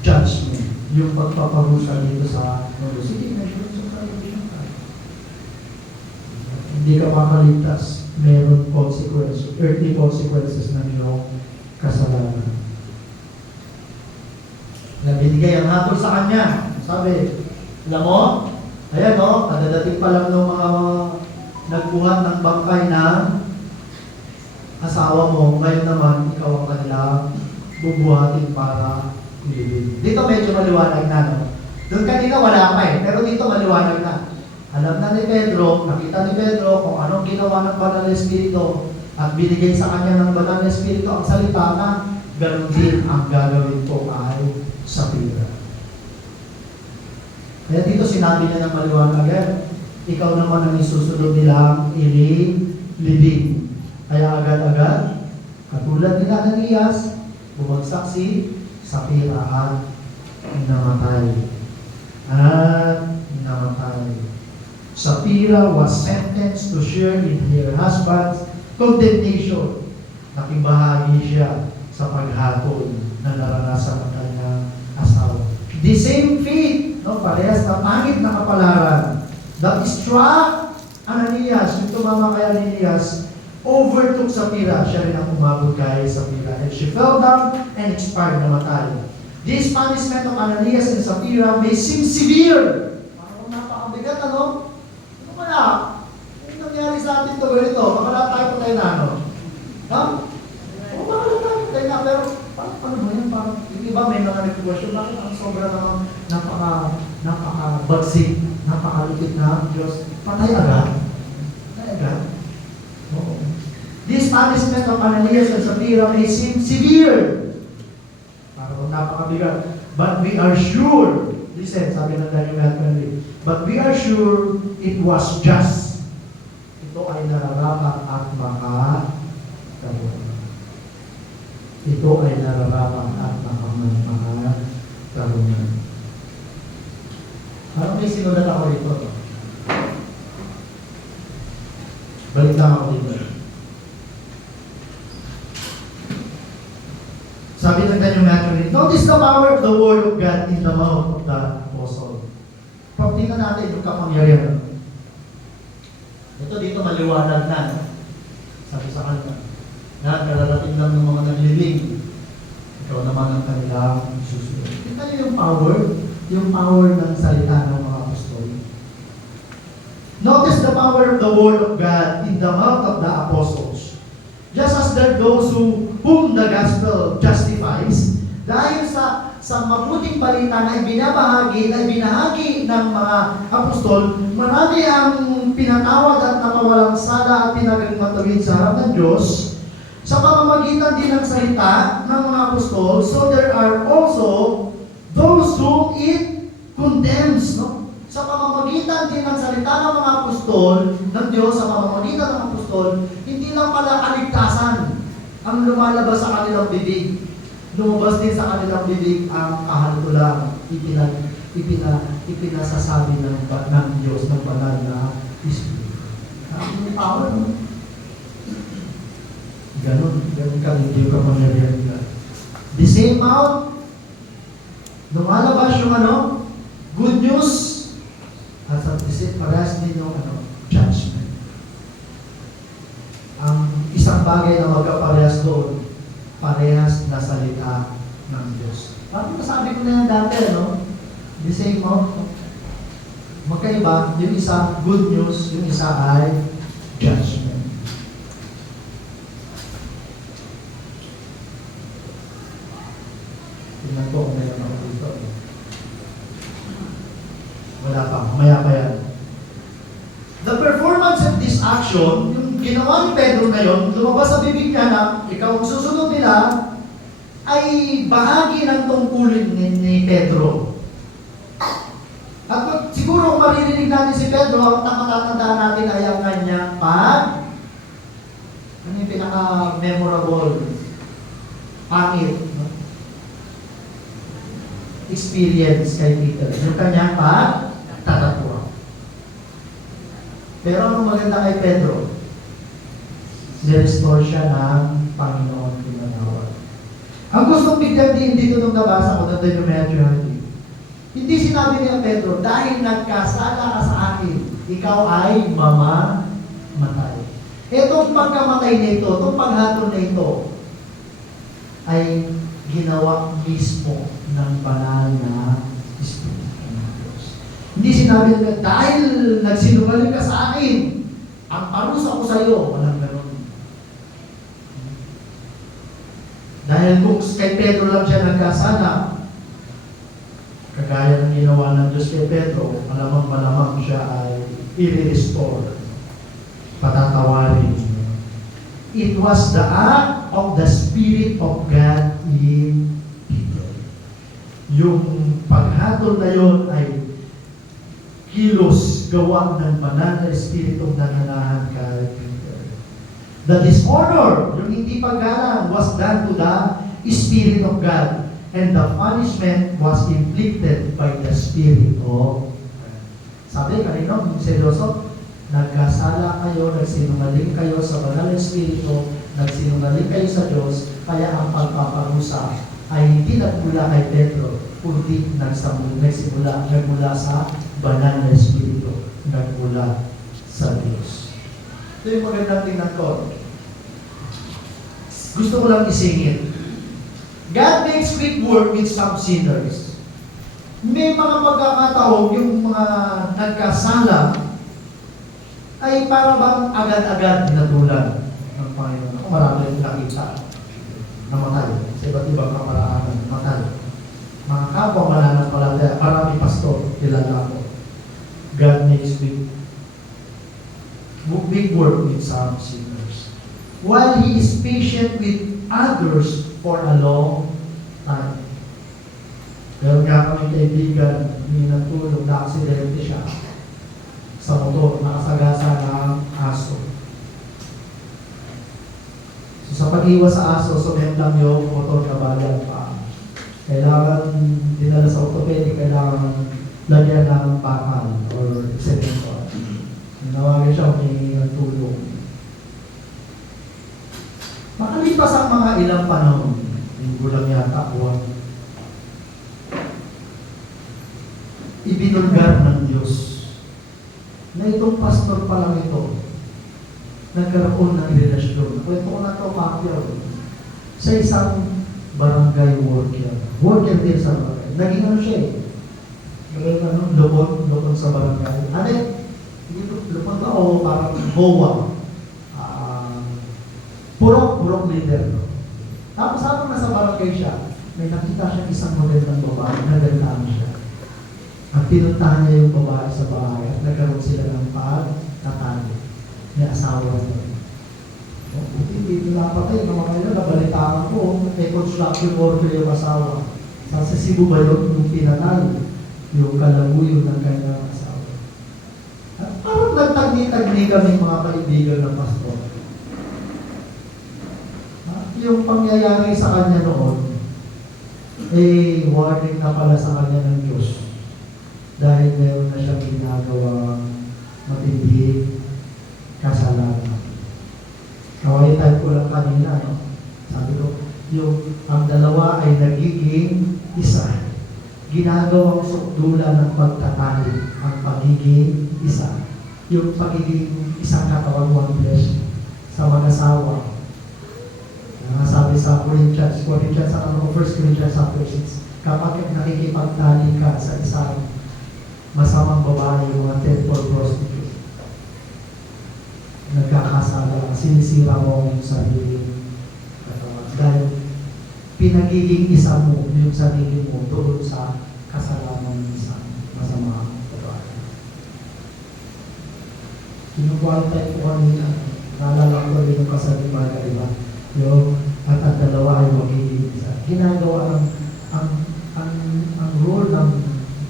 judgment, yung pagpaparusa dito sa mundo. Sige, meron sa television tayo. Hindi ka makaligtas. Meron consequences, earthly consequences ng iyong kasalanan. Na binigay ang hatol sa kanya. Sabi, alam mo, ayan o, kadadating pa lang ng mga nagbuhat ng bangkay ng asawa mo, ngayon naman, ikaw ang kanilang bubuhatin para ilibig. Dito medyo maliwanag na, no? Doon kanina wala pa eh, pero dito maliwanag na. Alam na ni Pedro, nakita ni Pedro kung anong ginawa ng Banal na Espiritu at binigay sa kanya ng Banal na Espiritu ang salita na ganun din ang gagawin ko ay sa pira. Kaya dito sinabi niya ng maliwanag, ikaw naman ang isusunod nilang ililibing. Kaya agad-agad, katulad ni Ananias, bumagsak si Sapphira at namatay. Sapphira was sentenced to share in her husband's condemnation. Nakibahagi siya sa paghatol na naranasan ng kanyang asawa. The same fate, no, parehas na pangit na kapalaran that struck Ananias, yung tumama kay Ananias, overtook Sapphira. Siya rin ang umabot kay Sapphira. And she fell down and expired, namatay. This punishment of Ananias and Sapphira may seem severe. Parang napakabigat, ano? Ano kaya? Ano nangyari sa atin ito ganito? Baka na tayo patay na, ano? Ha? O baka na tayo patay na, pero paano mo yan? Parang, yung iba may mga nagkubasyon, bakit ang sobra naman napaka-bagsik, napaka-lupit na Diyos? Patay agad? Patay agad? Oo. This punishment of Ananias and Sapphira may seem severe. Parang napakabigat. But we are sure, listen, sabi ng Daniel Melvin, but we are sure it was just. Ito ay nararapat at makataon. Ito ay nararapat at makataon. Parang may sinulat ako dito. Balik lang ako dito. Sabi ng Daniel Melvin, notice the power of the word of God in the mouth of the apostle. Pagtingnan natin yung kapangyarihan. Ito dito maliwanag na. Sabi sa kanya, na kararating lang ng mga naglibing. Ikaw naman ang kanilang susunod. Kita niyo yung power ng salita ng mga apostol. Notice the power of the word of God in the mouth of the apostles. Just as there those whom the gospel justifies, dahil sa mabuting balita na ibinahagi ng mga apostol, marami ang pinatawad at napawalang sala at pinagmatawid sa harap ng Diyos sa pamamagitan din ng salita ng mga apostol. So there are also those whom it condemns, no? Sa pamamagitan din ng salita ng mga apostol ng Diyos, sa pamamagitan ng apostol, hindi lang pala kaligtasan ang lumalabas sa kanilang bibig. Lumabas din sa kanilang bibig ang kahalatulang ipinasasabi ng Diyos, ng banal na Espiritu. Ang power, no? Ganon ka, hindi ka pangyarihan. The same mouth, lumalabas yung good news, at sa parehas din yung judgment. Ang isang bagay na magkaparehas doon, parehas na salita ng Diyos. Parang nasabi ko na yan dati, no? The same mouth. Magkaiba, yung isa good news, yung isa ay judgment. Tingnan ko kung mayroon ako dito. Wala pa, mamaya pa yan. The performance of this action, yung ginawa ni Pedro ngayon, lumabas sa bibig niya na ikaw ang susunod nila, ay bahagi ng tungkulin ni Pedro. At siguro kung maririnig natin si Pedro, ang matatandaan natin ay ang kanyang ano yung pinaka-memorable, pangit, no? Experience kay Peter. Yung kanyang pagtatatuwa. Pero anong maganda kay Pedro? Nirestore siya ng Panginoon pinanawag. Ang gustong bigyan din dito nung nabasa ko na Deuteronomy 30, hindi sinabi niya Pedro, dahil nagkasala ka sa akin, ikaw ay mamamatay. Itong pagkamatay nito, itong paghatol na ito, ay ginawa mismo ng banal na Espiritu ng Diyos. Hindi sinabi nila, dahil nagsinungaling ka sa akin, ang parusa ko sa iyo, walang ganun. Dahil kung kay Pedro lang siya nagkasala, kagaya ng ginawa ng Diyos kay Pedro, malamang siya ay i-restore, patatawarin. It was the act of the Spirit of God in Peter. Yung paghatol na yun ay kilos gawa ng banal na Espiritu na nananahan kay Peter. The dishonor, yung hindi paggalang, was done to the Spirit of God. And the punishment was inflicted by the Spirit of God. Sabi kanino, seryoso, nagkasala kayo, nagsinungaling kayo sa banal na Espiritu, nagsinungaling kayo sa Diyos, kaya ang pagpaparusa ay hindi nagmula kay Pedro, kundi nagmula sa banal na Espiritu, nagmula sa Diyos. Ito yung magandang tingnan ko. Gusto ko lang isingit. God makes quick work with some sinners. May mga pagkakataon yung mga nagkasala ay para bang agad-agad dinatulan ng Panginoon. Ako marami yung nakita. Namatay. Sa iba't ibang kamaraanan. Namatay. Mga kapwa mananampalataya. Marami pastor. Kilala ko. God makes big work with some sinners. While He is patient with others for a long time. Meron nga kami kaibigan, hindi natulog, na-aksidente siya sa motor, nakasagasa ng aso. So sa pag-iwas sa aso, sumem lang yung motor kabayan pa. Kailangan dinala sa orthopedic, kailangan lagyan ng bakal or cemento. Nawagan siya, humingi ng tulong. Makalipas ang mga ilang panahon, yung gulang yata, ibinulgar ng Diyos na itong pastor pa lang ito, nagkaroon ng relasyon. Kwento ko na ito, Pacquiao, sa isang barangay worker. Worker din sa barangay. Naging ano siya eh. Lupon sa barangay. Lupon ba o parang BOA? Purok leader. Tapos habang nasa barangay siya, may nakita siya isang magandang babae, nagandahan siya. At pinuntahan niya yung babae sa bahay at nagkaroon sila ng pagtatalo. May asawa niya. Hindi napatay, namakailan, nabalitaan ko, may construction worker yung asawa. Sa Cebu ba yun, yung pinatay, yung kalabuyo ng kanyang asawa. At parang nagtagni-tagni kami mga kaibigan ng pastor. Yung pangyayari sa kanya noon, warning na pala sa kanya ng Diyos. Dahil meron na siyang ginagawa matindi kasalanan. Kaway type ko lang kanina, no? Sabi ko, ang dalawa ay nagiging isa. Ginagawang sukdula ng pagtatali ang pagiging isa. Yung pagiging isang katawan, one flesh, sa mag-asawa. Sabi sa Corinthians 1 Corinthians 6, kapag nakikipagtali ka sa isang masamang babae, yung mga temple prostitute, nagkakasala, sinisira mo ang sarili. Dahil pinagiging isa mo yung sarili mo doon sa kasalanan ng isang masamang babae. Kinukwalify ko kanina, naalala ko rin yung kasalimbaga, diba? At ang dalawa ay magiging isa. Ginagawa ang role ng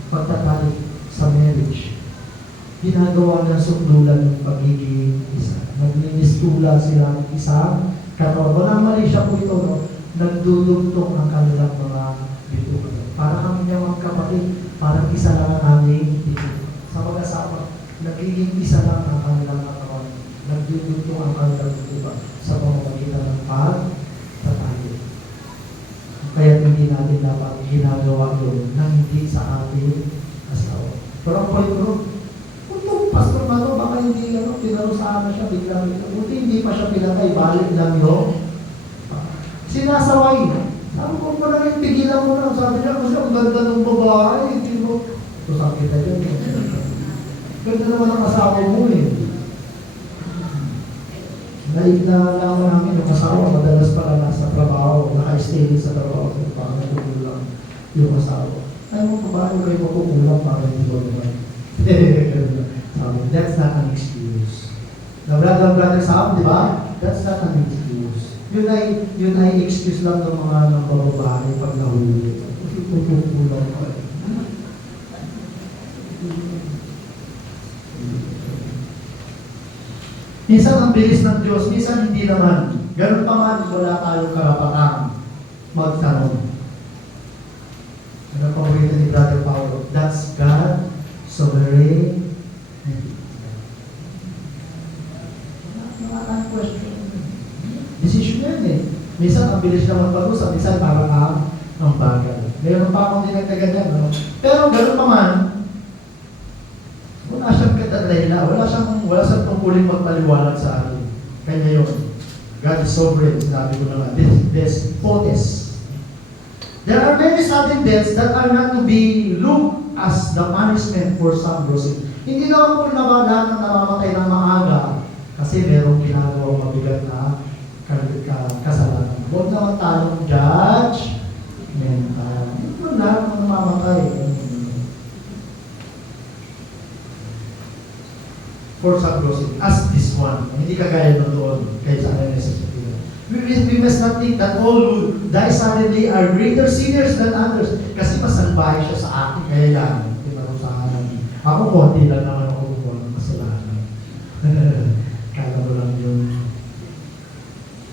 pagtatalik sa marriage. Ginagawa ng sukdulan ng pagiging isa. Naglilistula sila ng isang katawan. Walang mali siya po ito, no? Nagdudugtong ang kanilang mga bitukan. Para kami niya magkapatid, parang isa lang ang aming bitukan. Sa mag-asawa, nagiging isa lang ang kanilang katawan. nagdudugtong ang kanilang buhay sa pamamagitan ng pagtatayo. Kaya hindi natin dapat ginagawa yun na hindi sa ating asawa. Pero ang point ko, kung pastor Mano, baka hindi pinarusahan siya biglang. Buti hindi pa siya pinatay, balik lang yun. Sinasaway. Sabi ko pa lang yung pigilan mo lang. Sabi niya, kasi ang ganda ng babae. Hindi mo. Ito sakit na yun. Ganda naman ang asawa mo eh. Naalaman namin yung asawa, madalas pala nasa trabaho, naka-stay sa trabaho, para natutulang yung asawa. Ay mo, paano kayo makukulang para hindi ko naman? Sabi, that's not an excuse. Brother Sam, di ba? That's not an excuse. Yun ay excuse lang ng mga babae pag nahuli. Kukulang ko eh. Minsan ang bilis ng Diyos, minsan hindi naman. Ganun pa man, wala tayong karapatang magtanong. Ano ang paborito ni Brother Paulo? That's God, sovereign. Wala tayong question. Decision yan eh. Minsan ang bilis naman pag-usap, minsan parang ang bagal. Meron pa akong dinagdagan yan, no? Pero ganun pa man, wala siyang katadlayla, wala siyang tungkuling magpaliwanag sa atin. Kanya yun. God is sovereign, sinabi ko na nga. This potes. There are many sudden deaths that are not to be looked as the punishment for some grossing. Hindi naman po naman lahat ng namamatay ng maaga kasi merong ginagawang mabigat na kasalanan. Huwag naman tayong judge mental. Hindi po lahat ng namamatay. For some grossing, as this one, hindi kagaya ng doon, kay sa necessity. We must not think that all who die suddenly are greater sinners than others. Kasi masalbahe siya sa akin, kaya yan, pinarusahan namin. Ako, konti lang naman ako gumawa ng kasalanan. Kala mo lang yun.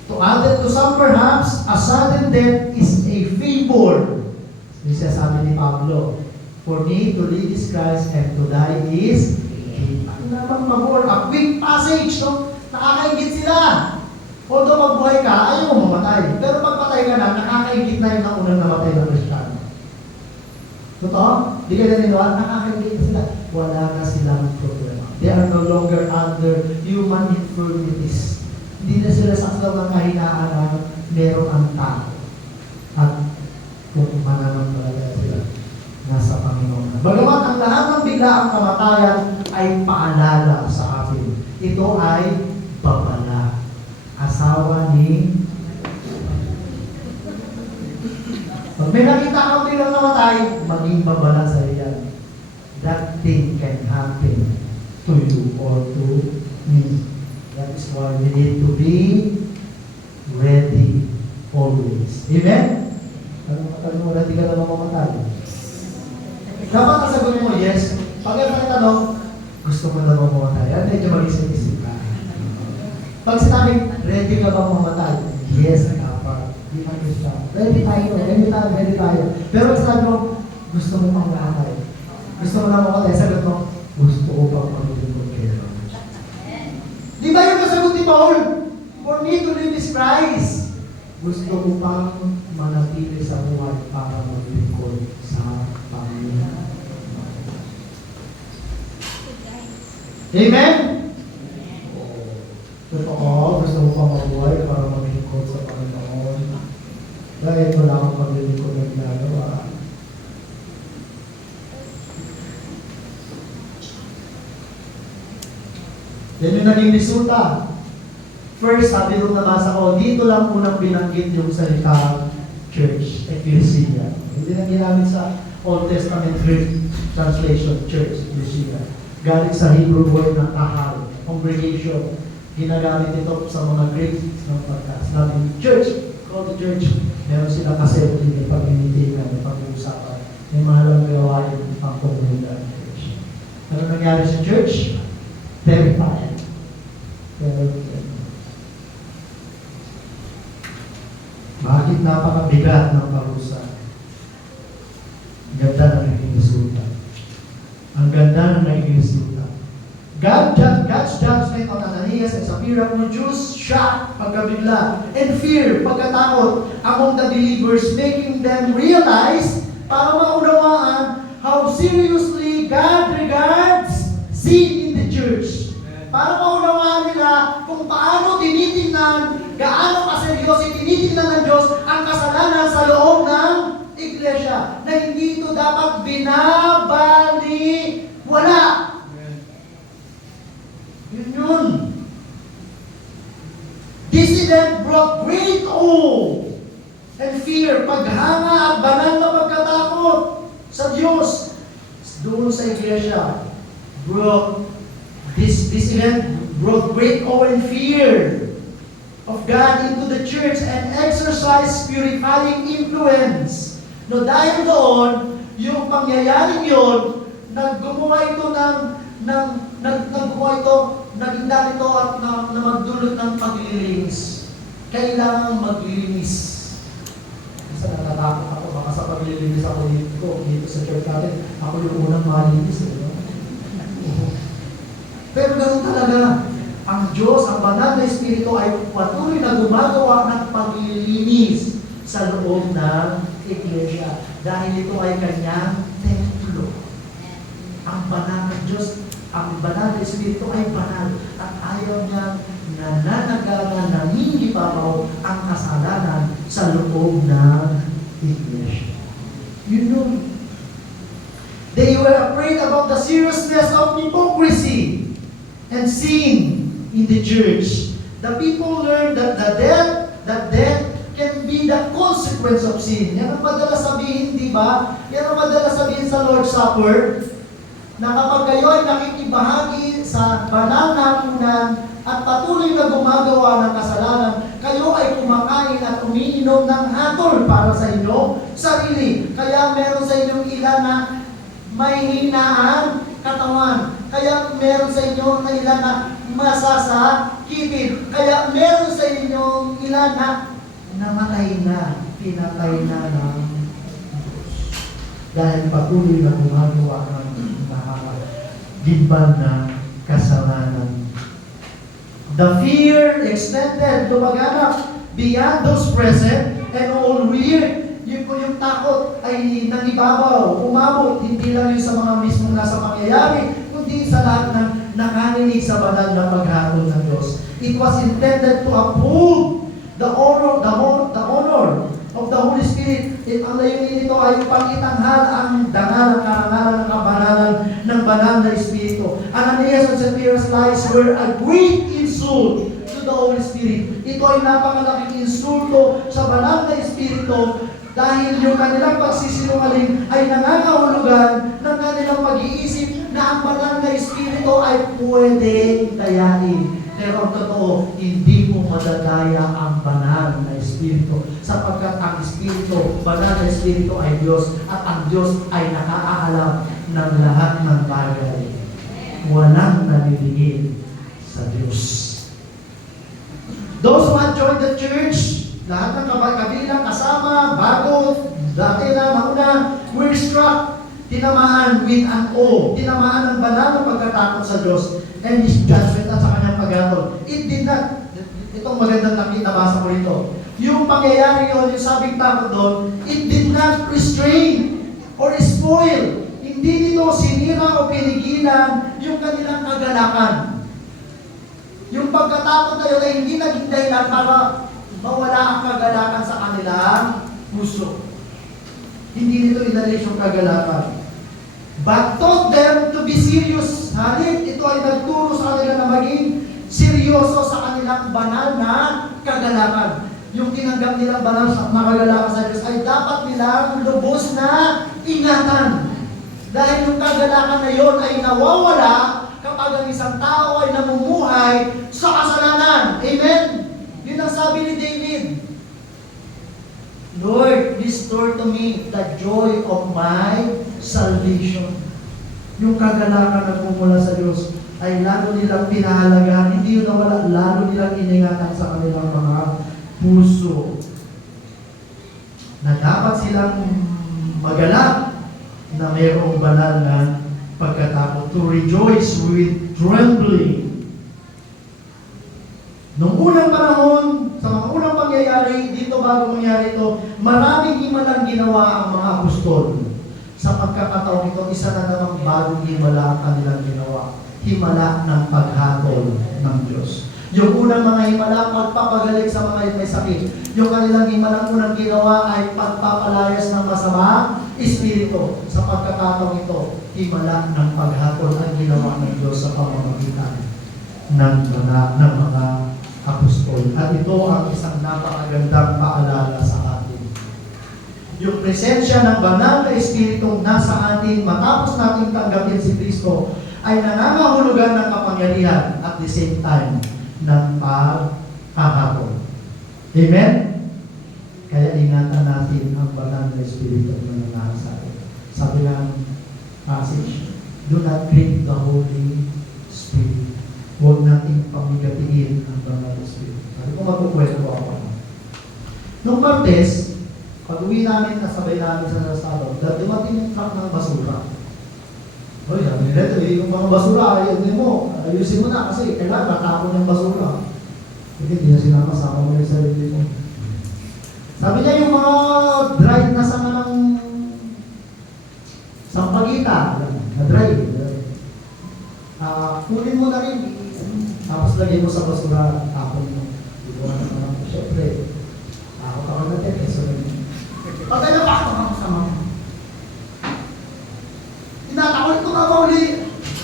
To some perhaps, a sudden death is a favor. Yung sabi ni Pablo, for me to live is Christ and to die is namang mabor, a quick passage, no? Nakakaingit sila. Although magbuhay ka, ayaw mo mamatay. Pero pag patay ka na, nakakaingit na yung naunang namatay ng Kristiyano. Totoo? Di kayo naniniwala? Nakakaingit sila. Wala na silang problema. They are no longer under human infirmities. Hindi na sila saksaw ng kahinaan na meron ang tao. At kung mananampalataya sila, nasa Panginoon. Bagamat ang lahat ng biglaang kamatayan ay paalala sa atin. Ito ay babala. Asawa ni... Pag may nakita kang biglang namatay, maging babala sa iyan. That thing can happen to you or to me. That is why we need to be ready always. Amen? Ano ready ka na mamamatay? Dapat nasagot mo, yes. Pag may tanong, gusto mo na mamatay. Yan, medyo mag-isip-isip ka. Pag sinabi, ready ka ba mamatay? Yes, dapat. Di ka gusto. Ready tayo. Pero pag sinabi mo, gusto mo pang mamatay. Gusto mo na mamatay, sagot mo, gusto ko pang mag-ibig kayo. Di ba yung masagot ni Paul? For me to live is Christ. Gusto ko pang manatili sa buhay para maglingkod sa Panginoon. Amen? Totoo, gusto mo pang mabuhay para maglingkod sa Panginoon. Dahil wala akong maglingkod na ginagawa. Yan yung naging resulta. First, sabi nung nabasa ko, dito lang unang binanggit yung salita church, ecclesia. Hindi na ginamit sa Old Testament Greek translation, church, ecclesia. Galing sa Hebrew word ng kahal, congregation. Ginagamit ito sa mga Greek ng pagkas. Sabi, church, called the church. Meron silang assembly, may pag-imitigan, may pag-uusapan. May mahalang gawain ang komunidad ng church. Ano nangyari sa church? Terrified. Bakit napakabigat ng parusa? Ang ganda ng naging resulta. Ang ganda ng naging resulta. God's judgment on Ananias and Sapphira pagpira-produce shock, pagkabigla, and fear, pagkatakot among the believers, making them realize, para maunawaan, how seriously God regards sin in the church. Para maunawaan nila kung paano tinitingnan, gaano kaseryoso tinitingnan ng Diyos ang kasalanan sa loob ng iglesia, na hindi ito dapat binabaliwala. Yun. This event brought great awe and fear, paghanga at banal na pagkatakot sa Diyos doon sa iglesia. This event brought great awe and fear of God into the church and exercised purifying influence. No, dahil doon, yung pangyayaring yun, naggumawa ito naging ito at na magdulot ng paglilinis. Kailangan maglilinis. Kasi natatakot ako, baka sa paglilinis ako dito sa church natin, ako yung unang malinis. Pero ganoon talaga, ang Diyos, ang banal na Espiritu ay patuloy na gumagawa ng paglilinis sa loob ng iglesia. Dahil ito ay kanyang templo. Ang banal ng Diyos, ang banal na Espiritu ay banal at ayaw niyang nananagalan, nangingibabaw ang kasalanan sa loob ng iglesia. You know, they were afraid about the seriousness of hypocrisy and sin in the church. The people learned that death can be the consequence of sin. Yan ang madalas sabihin, di ba? Yan ang madalas sabihin sa Lord's Supper, na kapag kayo ay nakikibahagi sa banal na hapunan at patuloy na gumagawa ng kasalanan, kayo ay kumakain at umiinom ng hatol para sa inyo sarili. Kaya meron sa inyong ilan na may hinaan katawan. Kaya meron sa inyo na ilan na masasakitin. Kaya meron sa inyong ilan na namatay na, pinatay na ng Diyos. Dahil patuloy na gumagawa ng nakakagibang na kasalanan. The fear extended, lumaganap beyond those present and all weird. Yung takot ay nangibabaw, umabot, hindi lang yung sa mga mismong nasa pangyayari, kundi sa lahat ng nakaninig sa banal na paghatol ng Diyos. It was intended to uphold the honor of the Holy Spirit. Ang layunin nito ay pangitanghal ang dangal, ang karangalan, ang kabanalan ng banal na Espiritu. Ananias and Sapphira's lies were a great insult to the Holy Spirit. Ito ay napakalaking insulto sa banal na Espiritu dahil yung kanilang pagsisinungaling ay nangangahulugan ng kanilang pag-iisip na ang banal na Espiritu ay pwedeng dayain. Pero ang totoo, hindi mo madadaya ang banal na Espiritu sapagkat ang Espiritu, banal na Espiritu ay Diyos at ang Diyos ay nakaalam ng lahat ng bagay. Walang nalilingid sa Diyos. Those who had joined the church, lahat ng kabilang kasama, bago, dati na, mauna, were struck, tinamaan with an awe, tinamaan ng banal na pagkatakot sa Diyos and His judgment at sa kanyang paghatol. It did not, itong magandang nabasa ko rito, yung pangyayari yun, yung sabing takot doon, it did not restrain or spoil. Hindi nito sinira o pinigilan yung kanilang kagalakan. Yung pagkatakot na yun ay hindi naging dahilan para mawala ang kagalakan sa kanilang puso. Hindi nito inalis yung kagalakan. But taught them to be serious. Halip, ito ay nagturo sa kanila na maging seryoso sa kanilang banal na kagalakan. Yung tinanggap nilang banal na kagalakan sa Diyos ay dapat nilang lubos na ingatan. Dahil yung kagalakan na yon ay nawawala kapag ang isang tao ay namumuhay sa kasalanan. Amen? Yun ang sabi ni David. Lord, restore to me the joy of my salvation. Yung kagalakan na pumula sa Diyos ay lalo nilang pinahalagahan. Hindi yun nawala, lalo nilang iningatan sa kanilang mga puso. Na dapat silang magalak na mayroong banal na pagkatakot. To rejoice with trembling. bago mangyari ito, maraming himalang ginawa ang mga apostol. Sa pagkakataong ito, isa na namang bagong himala ang kanilang ginawa. Himala ng paghatol ng Diyos. Yung unang mga himala, pagpapagaling sa mga may sakit. Yung kanilang himalang unang ginawa ay pagpapalayas ng masamang espiritu. Sa pagkakataong ito, himala ng paghatol ang ginawa ng Diyos sa pamamagitan ng mga apostol. At ito ang isang napakagandang paalala sa atin. Yung presensya ng banal na Espiritong nasa atin matapos nating tanggapin si Kristo ay nangangahulugan ng kapangyarihan at the same time ng paghahatol. Amen? Kaya ingatan natin ang banal na Espiritu na nasa atin. Sabi ng passage, do not grieve the Holy Spirit. Huwag nating pamigatiin ang banal na Espiritu. Sabi ko magkukwento ako. Nung Martes, pag-uwi namin, nasabay namin sa Sabado, dumating yung truck ng basura. Oy, sabi nila, yung mga basura, ayusin mo na kasi kailangan natapon yung basura. Hindi na sinakasama mo yung sarili mo. Sabi niya, yung mga dried na sama ng sampagita, na dry, kunin mo na rin. Tapos lagay mo sa basura, tapon mo. Diba naman ako, syempre, ako tawag natin, so patay na pa ako ng sama mo. Tinatakot ko na mauli.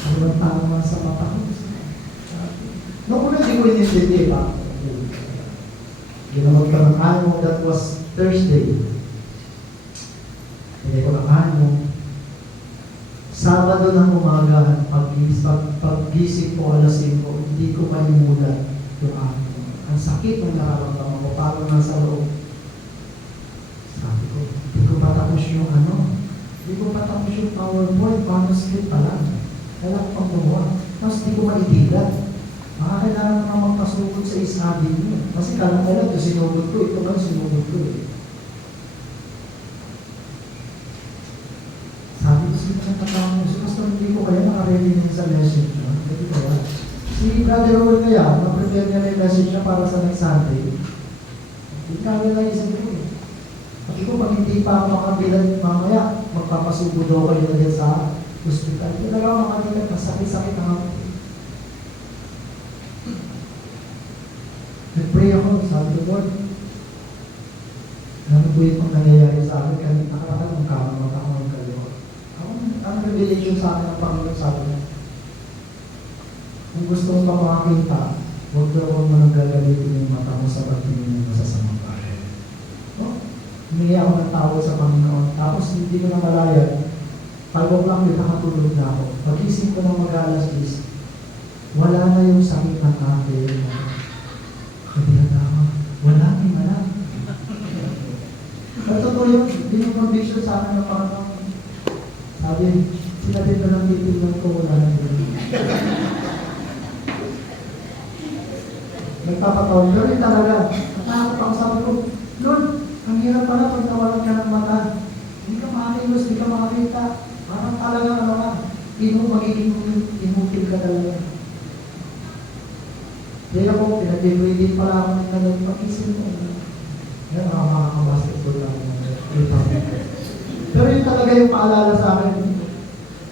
Ano ang tama sa mata ko? Noong una, hindi ko inintindi pa. Ginamag ka ng ano, that was Thursday. Hindi ko ng ano. Sabado ng umaga, pag-gising ko alas 5, hindi ko malimutan yung ano. Ang sakit ng nararamdaman ko, parang nasa loob. Sabi ko, hindi ko patapos yung ano. Hindi ko patapos yung PowerPoint, paano script pa lang. Kailangan pang gumawa. Tapos hindi ko maitigan. Kailangan na magpasugod sa isabi niyo. Kasi kailangan ito sinugod ko, ito man sinugod ko eh. Sabi ko, sige na patapos. Basta hindi ko kaya nakaredy sa message niya. Hindi kaya. Si Brother Roel kaya, na-prepare niya na yung message niya para sa next Sunday. Hindi kaya lang isang ko eh. Pati ko, pag hindi pa ako makabilan mamaya, magpapasugod ako kayo na dyan sa hospital. Talaga ako makabilan, masakit-sakit ang ako. Nag-pray ako, sabi ko, Lord, ano po yung nangyayari sa akin, kahit nakarakan ng kamamata ako ng kaliwa. Ang revelation sa akin ng Panginoon, sabi niya, kung gusto mong makakita, huwag mo nang gagamitin yung mata mo sa pagtingin ng masasamang bagay. Humingi ako ng tawad sa Panginoon. Tapos hindi ko na malaya. 5 o'clock din nakatulog na ako. Pag-isip ko ng mag-alas 10, wala na yung sakit ng akin. Sabi na tama, wala din na. At totoo yung conviction sa akin ng Panginoon. Sabi, sinabi ko ng titignan ko, wala na yun. Nagpapatawag. Pero talaga, natakot ako, sabi ko, Lord, ang hirap pala pag nawalan ka ng mata. Hindi ka makakilos, hindi ka makakita. Parang talaga ano ka, magiging inutil ka talaga. Hindi ako, pinag-breathing pala ako ng talagang pag-isip mo. Yan, mga basketball lang. Pero yun talaga yung paalala sa akin.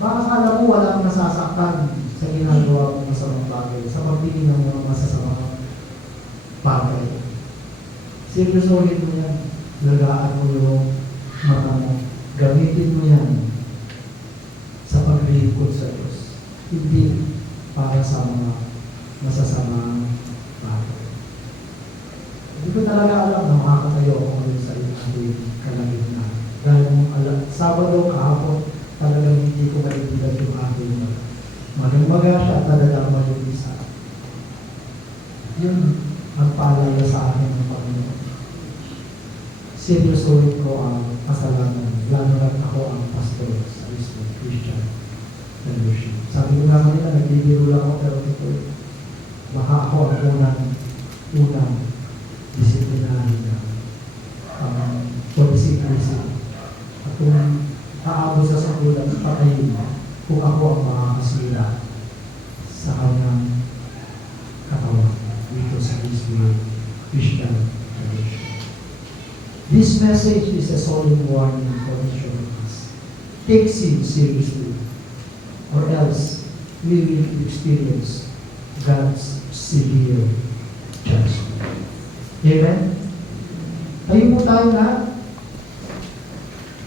Makakala mo walang nasasaktan sa ginagawa mo masamang bagay, sa pagtingin ng mga masasamang bagay. Seryosohin mo yan. Lagaan mo yung mata mo. Gamitin mo yan sa paglingkod sa Diyos. Hindi para sa mga masasamang bagay. Hindi ko talaga alam na makakatayo ako ngayon sa iyong kalagitnaan. Dahil nung Sabado kahapon, talagang hindi ko maibigan yung aking magang-maga siya at nadadama yung isa. Yun ang paalala sa akin ng Panginoon. Seryosohin ko ang kasalanan, lalo na ako ang pastor sa Christian Fellowship. Sabi ko nga kanina, nagbibiro lang ako, pero ito, baka ako ang unang disiplinary na policy-policy. At kung aabot sa sakulan, patayin kung ako ang makakasira sa kanyang katawan dito sa Christian Fellowship. This message is a solemn warning for each one of us. Take sin seriously, or else we will experience God's severe judgment. Amen? Tayo po tayo na